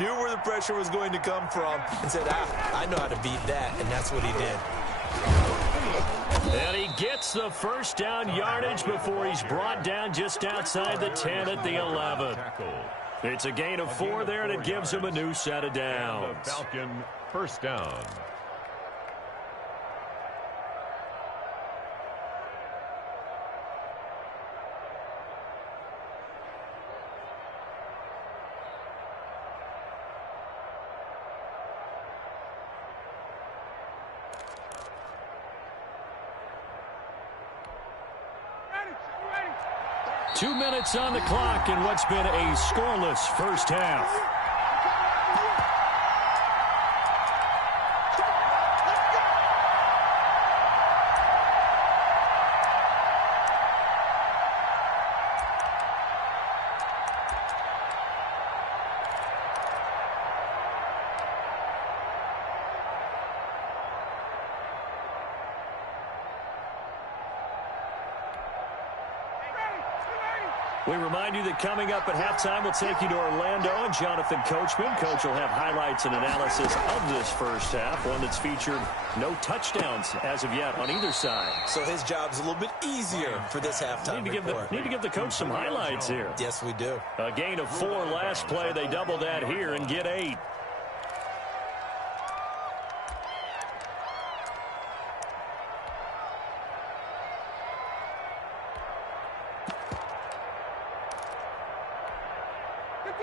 knew where the pressure was going to come from, and said, I know how to beat that, and that's what he did. And he gets the first down yardage before he's brought down just outside the 10 at the 11. It's a gain of 4 there, and it gives him a new set of downs. Falcon, first down. Ready. 2 minutes on the clock in what's been a scoreless first half. We remind you that coming up at halftime, we'll take you to Orlando and Jonathan Coachman. Coach will have highlights and analysis of this first half, one that's featured no touchdowns as of yet on either side. So his job's a little bit easier for this halftime report. Need to give the coach some highlights here. Yes, we do. A gain of 4 last play. They double that here and get 8.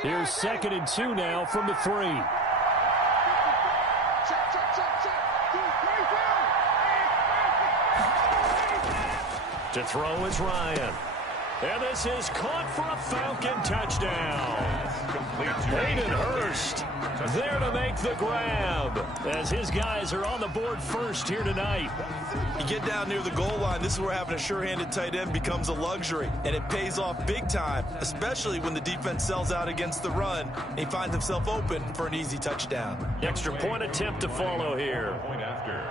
Here's 2nd and 2 now from the 3. To throw is Ryan. And this is caught for a Falcon touchdown. Hayden Hurst there to make the grab as his guys are on the board first here tonight. You get down near the goal line, this is where having a sure-handed tight end becomes a luxury, and it pays off big time, especially when the defense sells out against the run, and he finds himself open for an easy touchdown. Extra point attempt to follow here. Point after.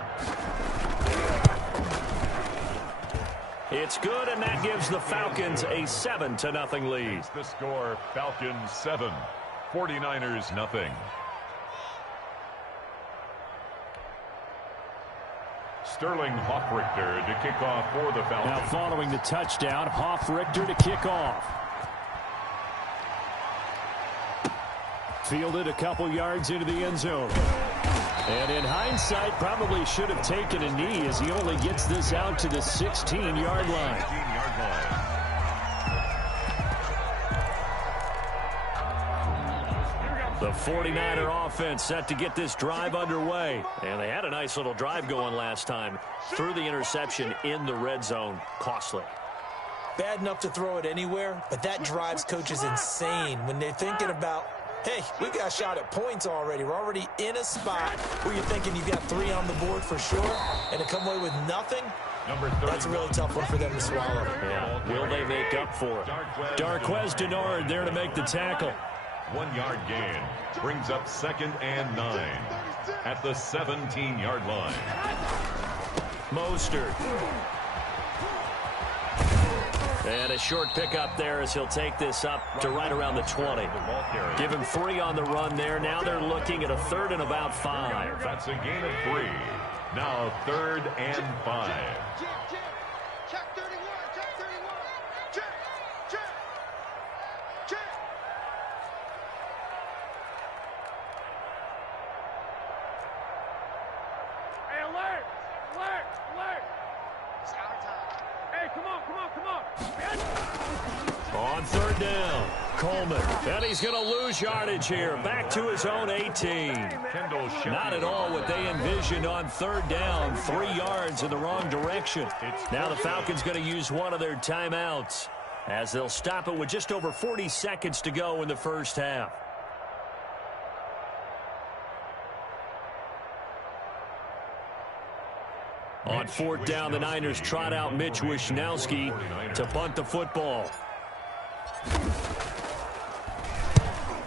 It's good, and that gives the Falcons a 7-0 lead. It's the score, Falcons 7, 49ers nothing. Sterling Hoffrichter to kick off for the Falcons. Now following the touchdown, Hoffrichter to kick off. Fielded a couple yards into the end zone. And in hindsight, probably should have taken a knee as he only gets this out to the 16-yard line. The 49er offense set to get this drive underway. And they had a nice little drive going last time. Threw the interception in the red zone. Costly. Bad enough to throw it anywhere, but that drives coaches insane when they're thinking about, hey, we got shot at points already. We're already in a spot where you're thinking you've got 3 on the board for sure, and to come away with nothing, that's a really tough one for them to swallow. Yeah. Will they make up for it? Darquez Denard there to make the tackle. 1-yard gain brings up 2nd and 9 at the 17-yard line. Mostert. And a short pickup there as he'll take this up to right around the 20. Give him 3 on the run there. Now they're looking at a 3rd and about 5. That's a gain of 3. Now 3rd and 5. Check 31, check 31. Check. Hey, alert. It's our time. Hey, come on. On 3rd down, Coleman. And he's going to lose yardage here. Back to his own 18. Not at all what they envisioned on 3rd down. 3 yards in the wrong direction. Now the Falcons going to use one of their timeouts as they'll stop it with just over 40 seconds to go in the first half. On 4th down, the Niners trot out Mitch Wishnowski to punt the football.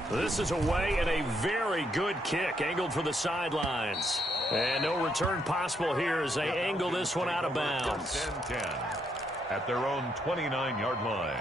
This is away and a very good kick angled for the sidelines. And no return possible here as they angle this one out of bounds. 10 at their own 29-yard line.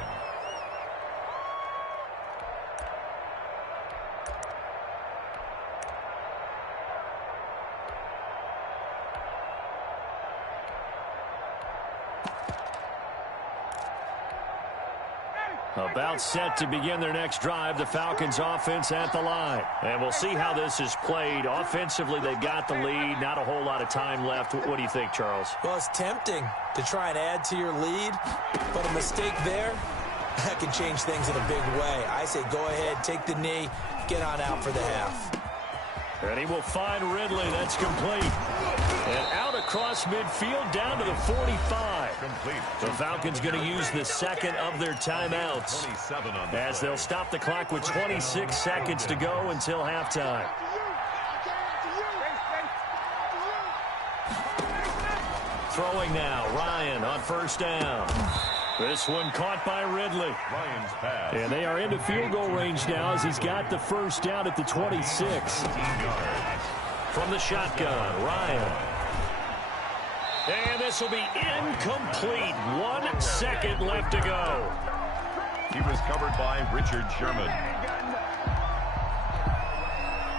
About set to begin their next drive, the Falcons offense at the line. And we'll see how this is played. Offensively, they've got the lead. Not a whole lot of time left. What do you think, Charles? Well, it's tempting to try and add to your lead, but a mistake there, that can change things in a big way. I say go ahead, take the knee, get on out for the half. And he will find Ridley. That's complete. And out across midfield down to the 45. Complete. The Falcons going to use the 2nd of their timeouts as they'll stop the clock with 26 seconds to go until halftime. Throwing now, Ryan on 1st down. This one caught by Ridley. Ryan's pass. And they are into field goal range now as he's got the 1st down at the 26. From the shotgun, Ryan. And this will be incomplete. 1 second left to go. He was covered by Richard Sherman.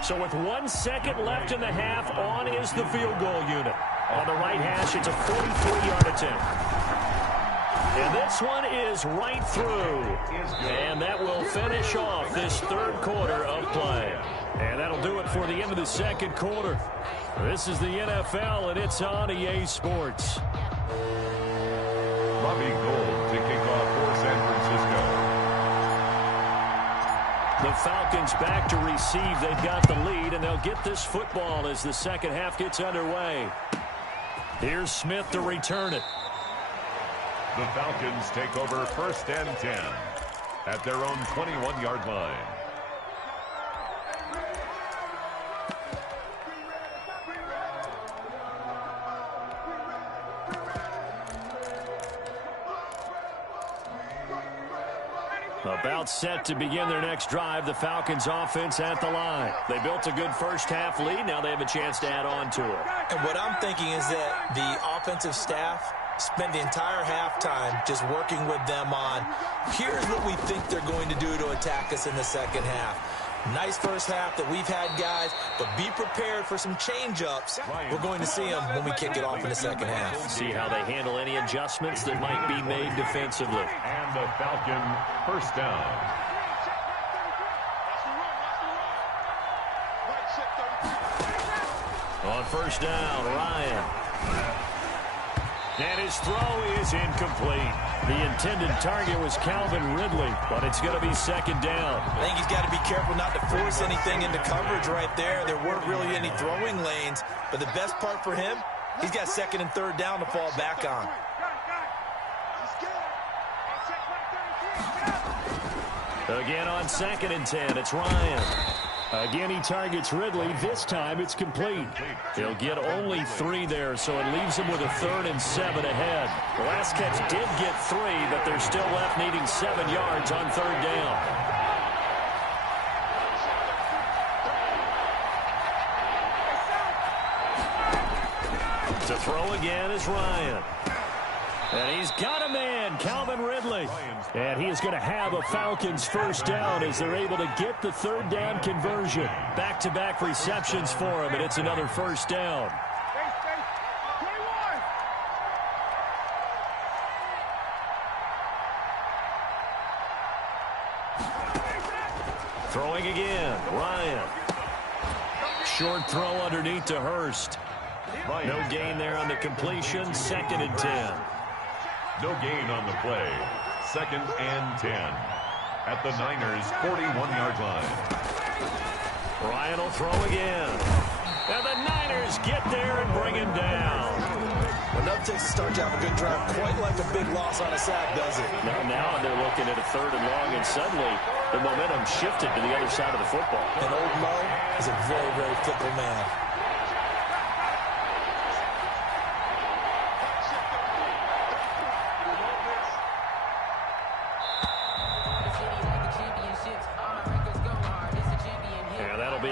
So with 1 second left in the half, on is the field goal unit. On the right hash, it's a 43-yard attempt. And this one is right through. And that will finish off this 3rd quarter of play. And that'll do it for the end of the 2nd quarter. This is the NFL, and it's on EA Sports. Robbie Gould to kick off for San Francisco. The Falcons back to receive. They've got the lead, and they'll get this football as the 2nd half gets underway. Here's Smith to return it. The Falcons take over 1st and 10 at their own 21-yard line. About set to begin their next drive, the Falcons offense at the line. They built a good first half lead. Now they have a chance to add on to it. And what I'm thinking is that the offensive staff spent the entire halftime just working with them on, here's what we think they're going to do to attack us in the second half. Nice first half that we've had, guys, but be prepared for some change-ups. We're going to see them when we kick it off in the second half. See how they handle any adjustments that might be made defensively. And the Falcon first down. On first down, Ryan. And his throw is incomplete. The intended target was Calvin Ridley, but it's going to be second down. I think he's got to be careful not to force anything into coverage right there. There weren't really any throwing lanes, but the best part for him, he's got second and third down to fall back on. Again on second and 10, it's Ryan. Again, he targets Ridley. This time, it's complete. He'll get only 3 there, so it leaves him with a 3rd and 7 ahead. The last catch did get 3, but they're still left needing 7 yards on third down. To throw again is Ryan. And he's got a man, Calvin Ridley. And he is going to have a Falcons first down as they're able to get the third down conversion. Back-to-back receptions for him, and it's another first down. Throwing again, Ryan. Short throw underneath to Hurst. No gain there on the completion, second and 10. No gain on the play. Second and 10. At the Niners' 41-yard line. Ryan will throw again. And the Niners get there and bring him down. Enough takes to start to have a good drive. Quite like a big loss on a sack, does it? Now they're looking at a 3rd and long, and suddenly the momentum shifted to the other side of the football. And old Mo is a very, very fickle man.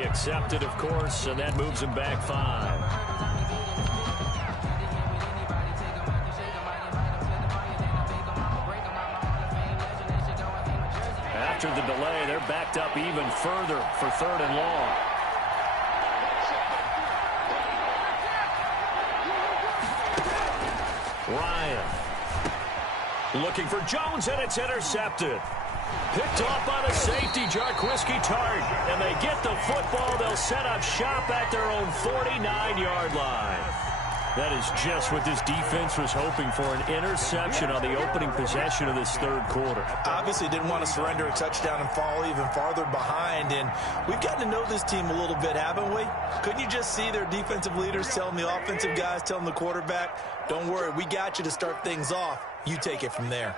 Accepted, of course, and that moves him back 5. After the delay, they're backed up even further for 3rd and long. Ryan looking for Jones, and it's intercepted. Picked off by the safety, Jarquiski Tart. And they get the football. They'll set up shop at their own 49-yard line. That is just what this defense was hoping for, an interception on the opening possession of this third quarter. Obviously didn't want to surrender a touchdown and fall even farther behind. And we've gotten to know this team a little bit, haven't we? Couldn't you just see their defensive leaders telling the offensive guys, telling the quarterback, don't worry, we got you to start things off. You take it from there.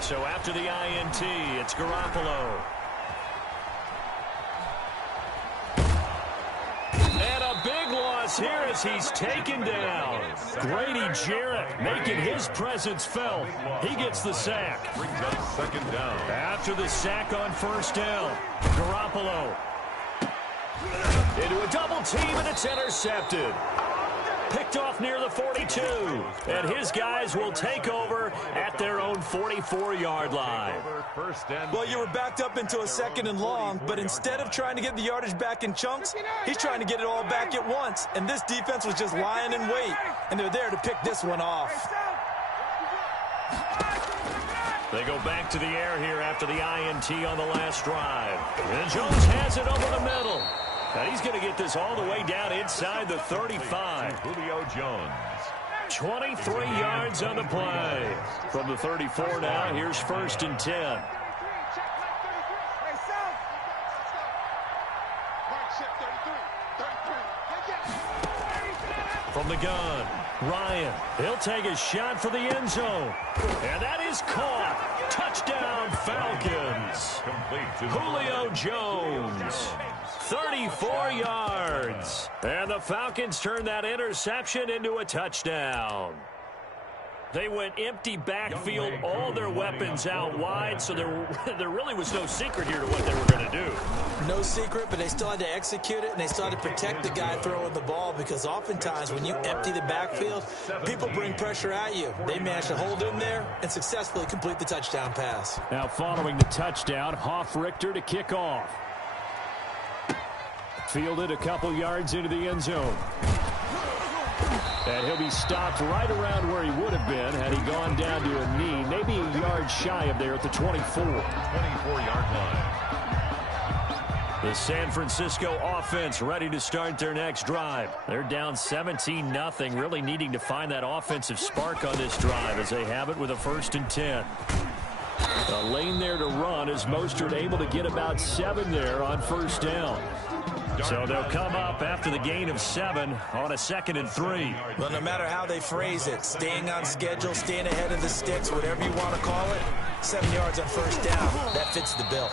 So after the INT, it's Garoppolo. And a big loss here as he's taken down. Grady Jarrett making his presence felt. He gets the sack. Brings up second down. After the sack on first down, Garoppolo into a double team, and it's intercepted. Picked off near the 42, and his guys will take over at their own 44-yard line. Well, you were backed up into a 2nd and long, but instead of trying to get the yardage back in chunks, he's trying to get it all back at once, and this defense was just lying in wait, and they're there to pick this one off. They go back to the air here after the INT on the last drive. And Jones has it over the middle. And he's going to get this all the way down inside the 35. Julio Jones. 23 yards on the play. From the 34 now, here's 1st and 10. From the gun, Ryan. He'll take a shot for the end zone. And that is caught. Touchdown, Falcons. Julio Jones. 34 yards. And the Falcons turn that interception into a touchdown. They went empty backfield, all their weapons out wide, so there really was no secret here to what they were going to do. No secret, but they still had to execute it, and they still had to protect the guy throwing the ball, because oftentimes when you empty the backfield, people bring pressure at you. They managed to hold in there and successfully complete the touchdown pass. Now following the touchdown, Hoff-Richter to kick off. Fielded a couple yards into the end zone. And he'll be stopped right around where he would have been had he gone down to a knee, maybe a yard shy of there at the 24. 24-yard line. The San Francisco offense ready to start their next drive. They're down 17-0, really needing to find that offensive spark on this drive as they have it with a 1st and 10. A lane there to run as Mostert able to get about 7 there on 1st down. So they'll come up after the gain of 7 on a 2nd and 3. Well, no matter how they phrase it, staying on schedule, staying ahead of the sticks, whatever you want to call it, 7 yards on 1st down, that fits the bill.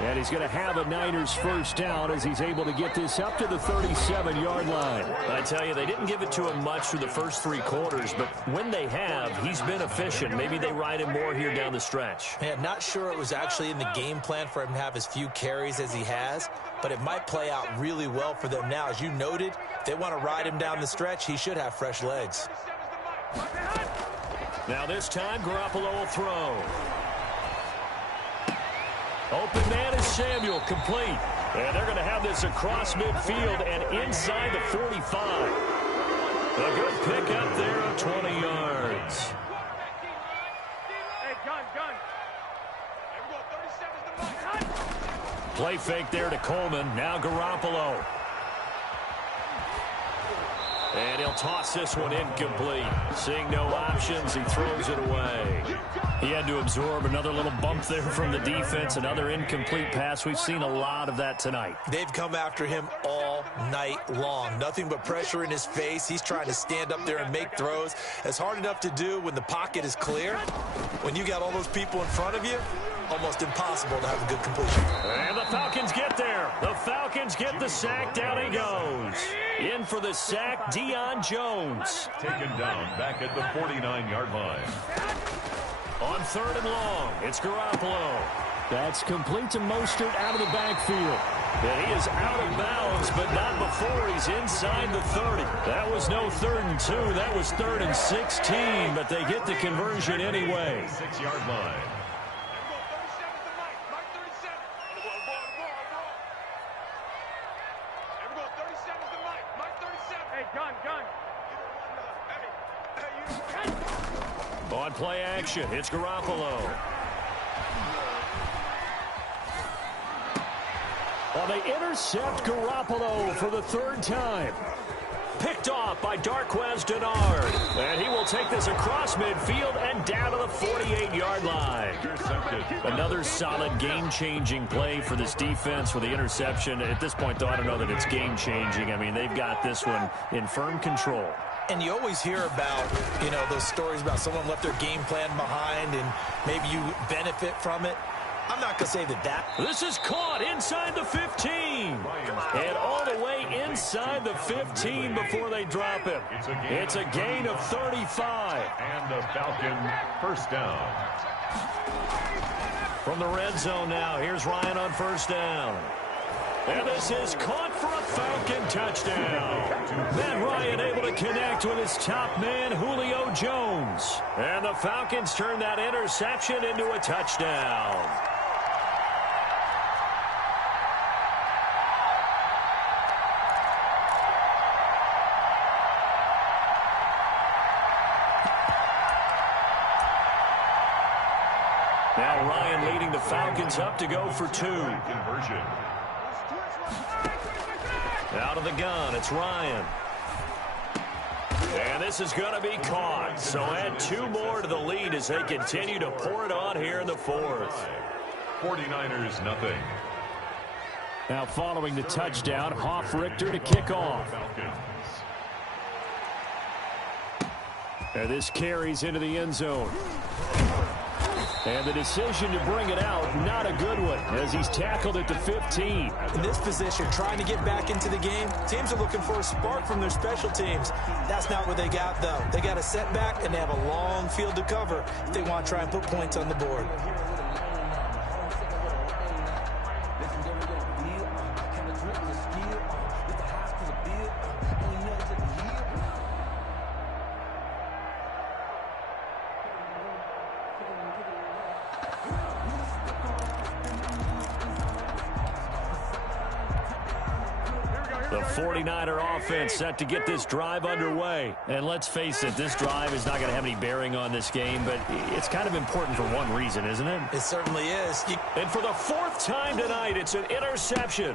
And he's going to have a Niners 1st down as he's able to get this up to the 37-yard line. I tell you, they didn't give it to him much through the first 3 quarters, but when they have, he's been efficient. Maybe they ride him more here down the stretch. Man, not sure it was actually in the game plan for him to have as few carries as he has, but it might play out really well for them now. As you noted, if they want to ride him down the stretch, he should have fresh legs. Now this time, Garoppolo will throw. Open man is Samuel, complete. And they're going to have this across midfield and inside the 45. A good pick up there of 20 yards. Play fake there to Coleman. Now Garoppolo. And he'll toss this one incomplete. Seeing no options, he throws it away. He had to absorb another little bump there from the defense, another incomplete pass. We've seen a lot of that tonight. They've come after him all night long. Nothing but pressure in his face. He's trying to stand up there and make throws. It's hard enough to do when the pocket is clear. When you got all those people in front of you, almost impossible to have a good completion. And the Falcons get there. The Falcons get the sack. Down he goes. In for the sack, Deion Jones. Taken down back at the 49-yard line. On 3rd and long, it's Garoppolo. That's complete to Mostert out of the backfield. And he is out of bounds, but not before he's inside the 30. That was no 3rd and 2. That was 3rd and 16, but they get the conversion anyway. 6-yard line. On play action, it's Garoppolo. Well, they intercept Garoppolo for the 3rd time. Picked off by Darquez Denard. And he will take this across midfield and down to the 48-yard line. Another solid game-changing play for this defense with the interception. At this point, though, I don't know that it's game-changing. I mean, they've got this one in firm control. And you always hear about, you know, those stories about someone left their game plan behind and maybe you benefit from it. I'm not going to say that. This is caught inside the 15. And all the way inside the 15 before they drop him. It's a gain of 35. And the Falcon 1st down. From the red zone now, here's Ryan on 1st down. And this is caught for a Falcon touchdown. Matt Ryan able to connect with his top man, Julio Jones. And the Falcons turn that interception into a touchdown. Now Ryan leading the Falcons up to go for 2. Conversion. Out of the gun, it's Ryan. And this is going to be caught. So add 2 more to the lead as they continue to pour it on here in the 4th. 49ers, nothing. Now following the touchdown, Hoff-Richter to kick off. And this carries into the end zone. And the decision to bring it out, not a good one, as he's tackled at the 15. In this position, trying to get back into the game, teams are looking for a spark from their special teams. That's not what they got, though. They got a setback, and they have a long field to cover if they want to try and put points on the board. The 49er offense set to get this drive underway. And let's face it, this drive is not going to have any bearing on this game, but it's kind of important for one reason, isn't it? It certainly is. And for the fourth time tonight, it's an interception.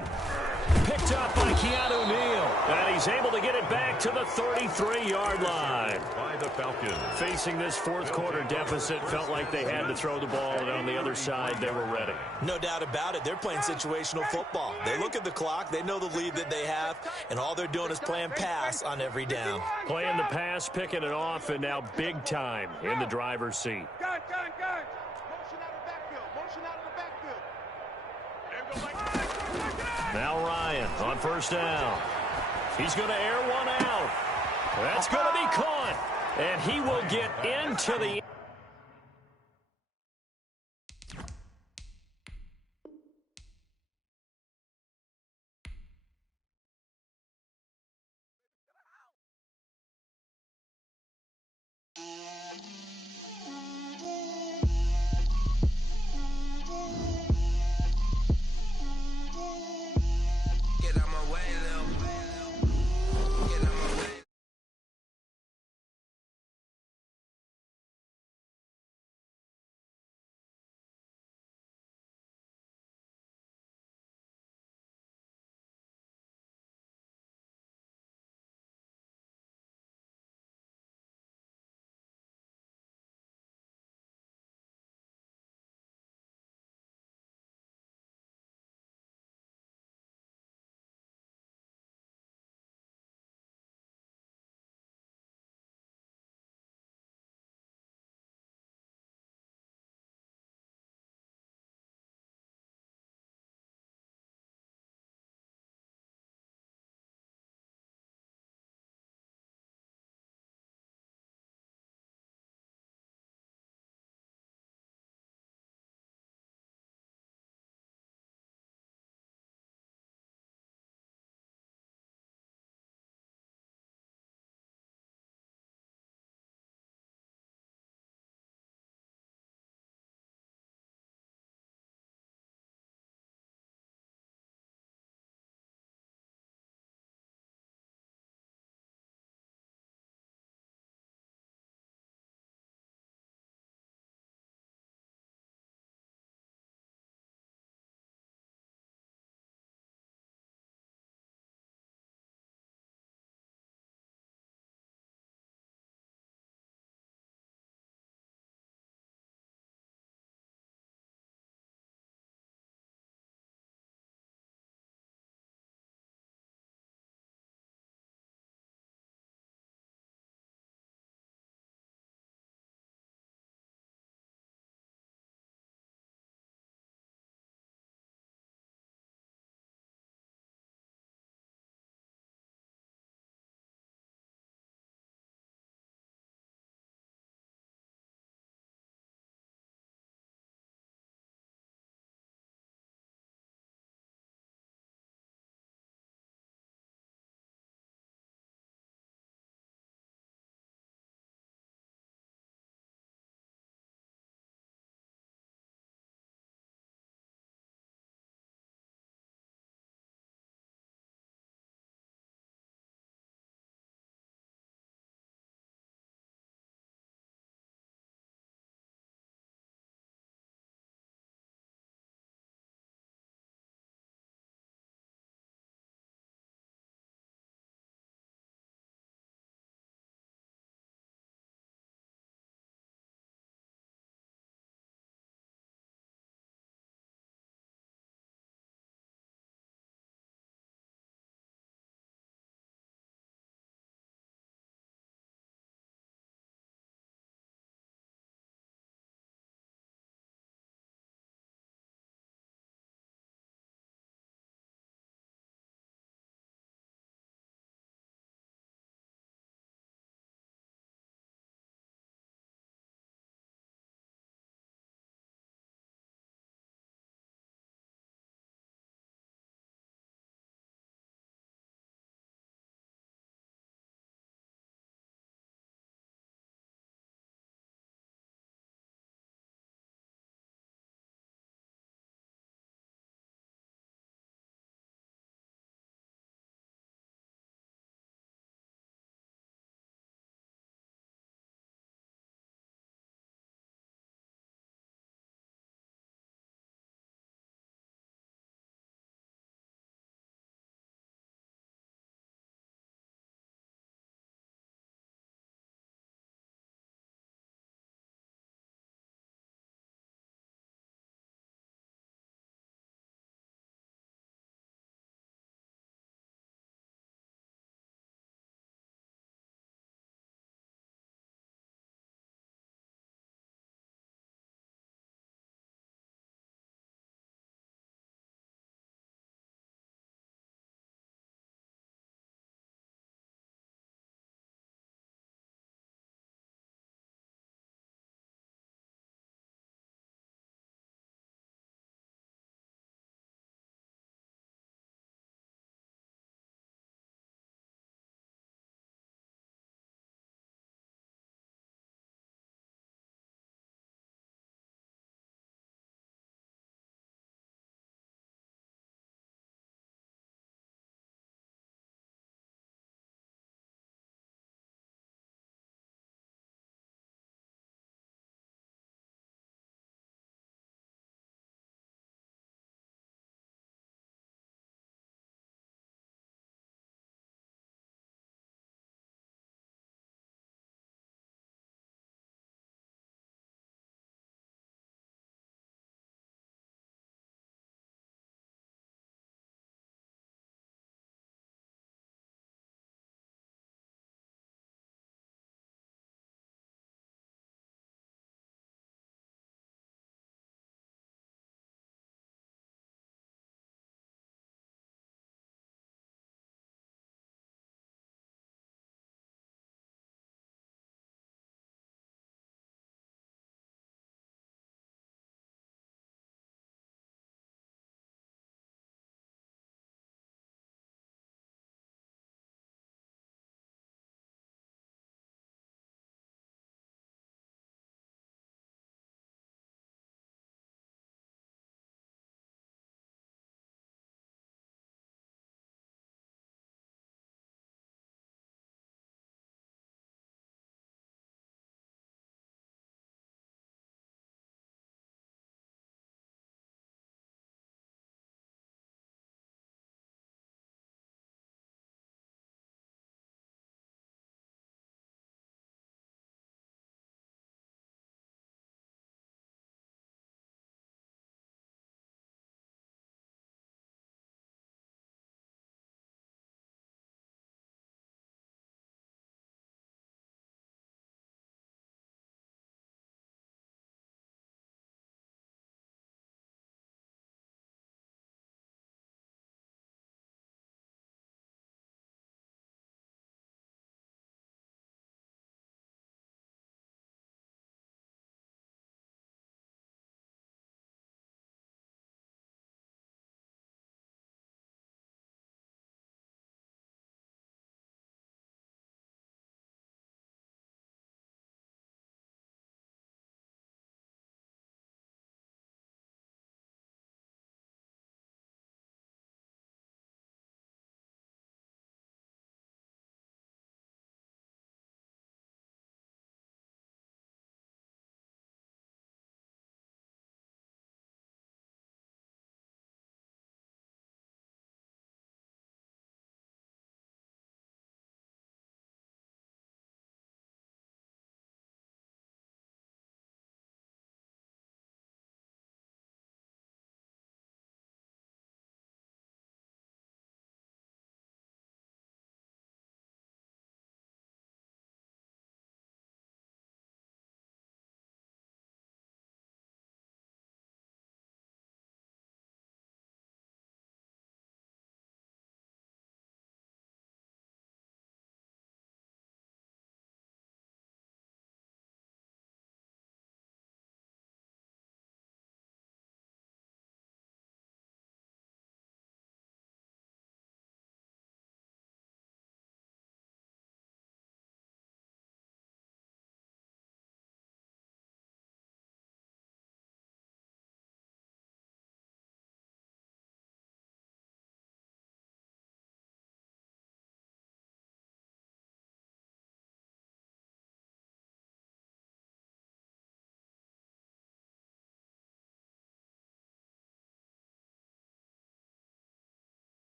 Picked up by Keanu Neal. And he's able to get it back to the 33-yard line. By the Falcons. Facing this fourth quarter deficit, felt like they had to throw the ball, and on the other side, they were ready. No doubt about it. They're playing situational football. They look at the clock. They know the lead that they have, and all they're doing is playing pass on every down. Playing the pass, picking it off, and now big time in the driver's seat. Gun. Motion out of the backfield. Motion out of the backfield. There we go, Mike. Now Ryan on first down. He's going to air one out. That's going to be caught. And he will get into the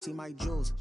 See my jewels.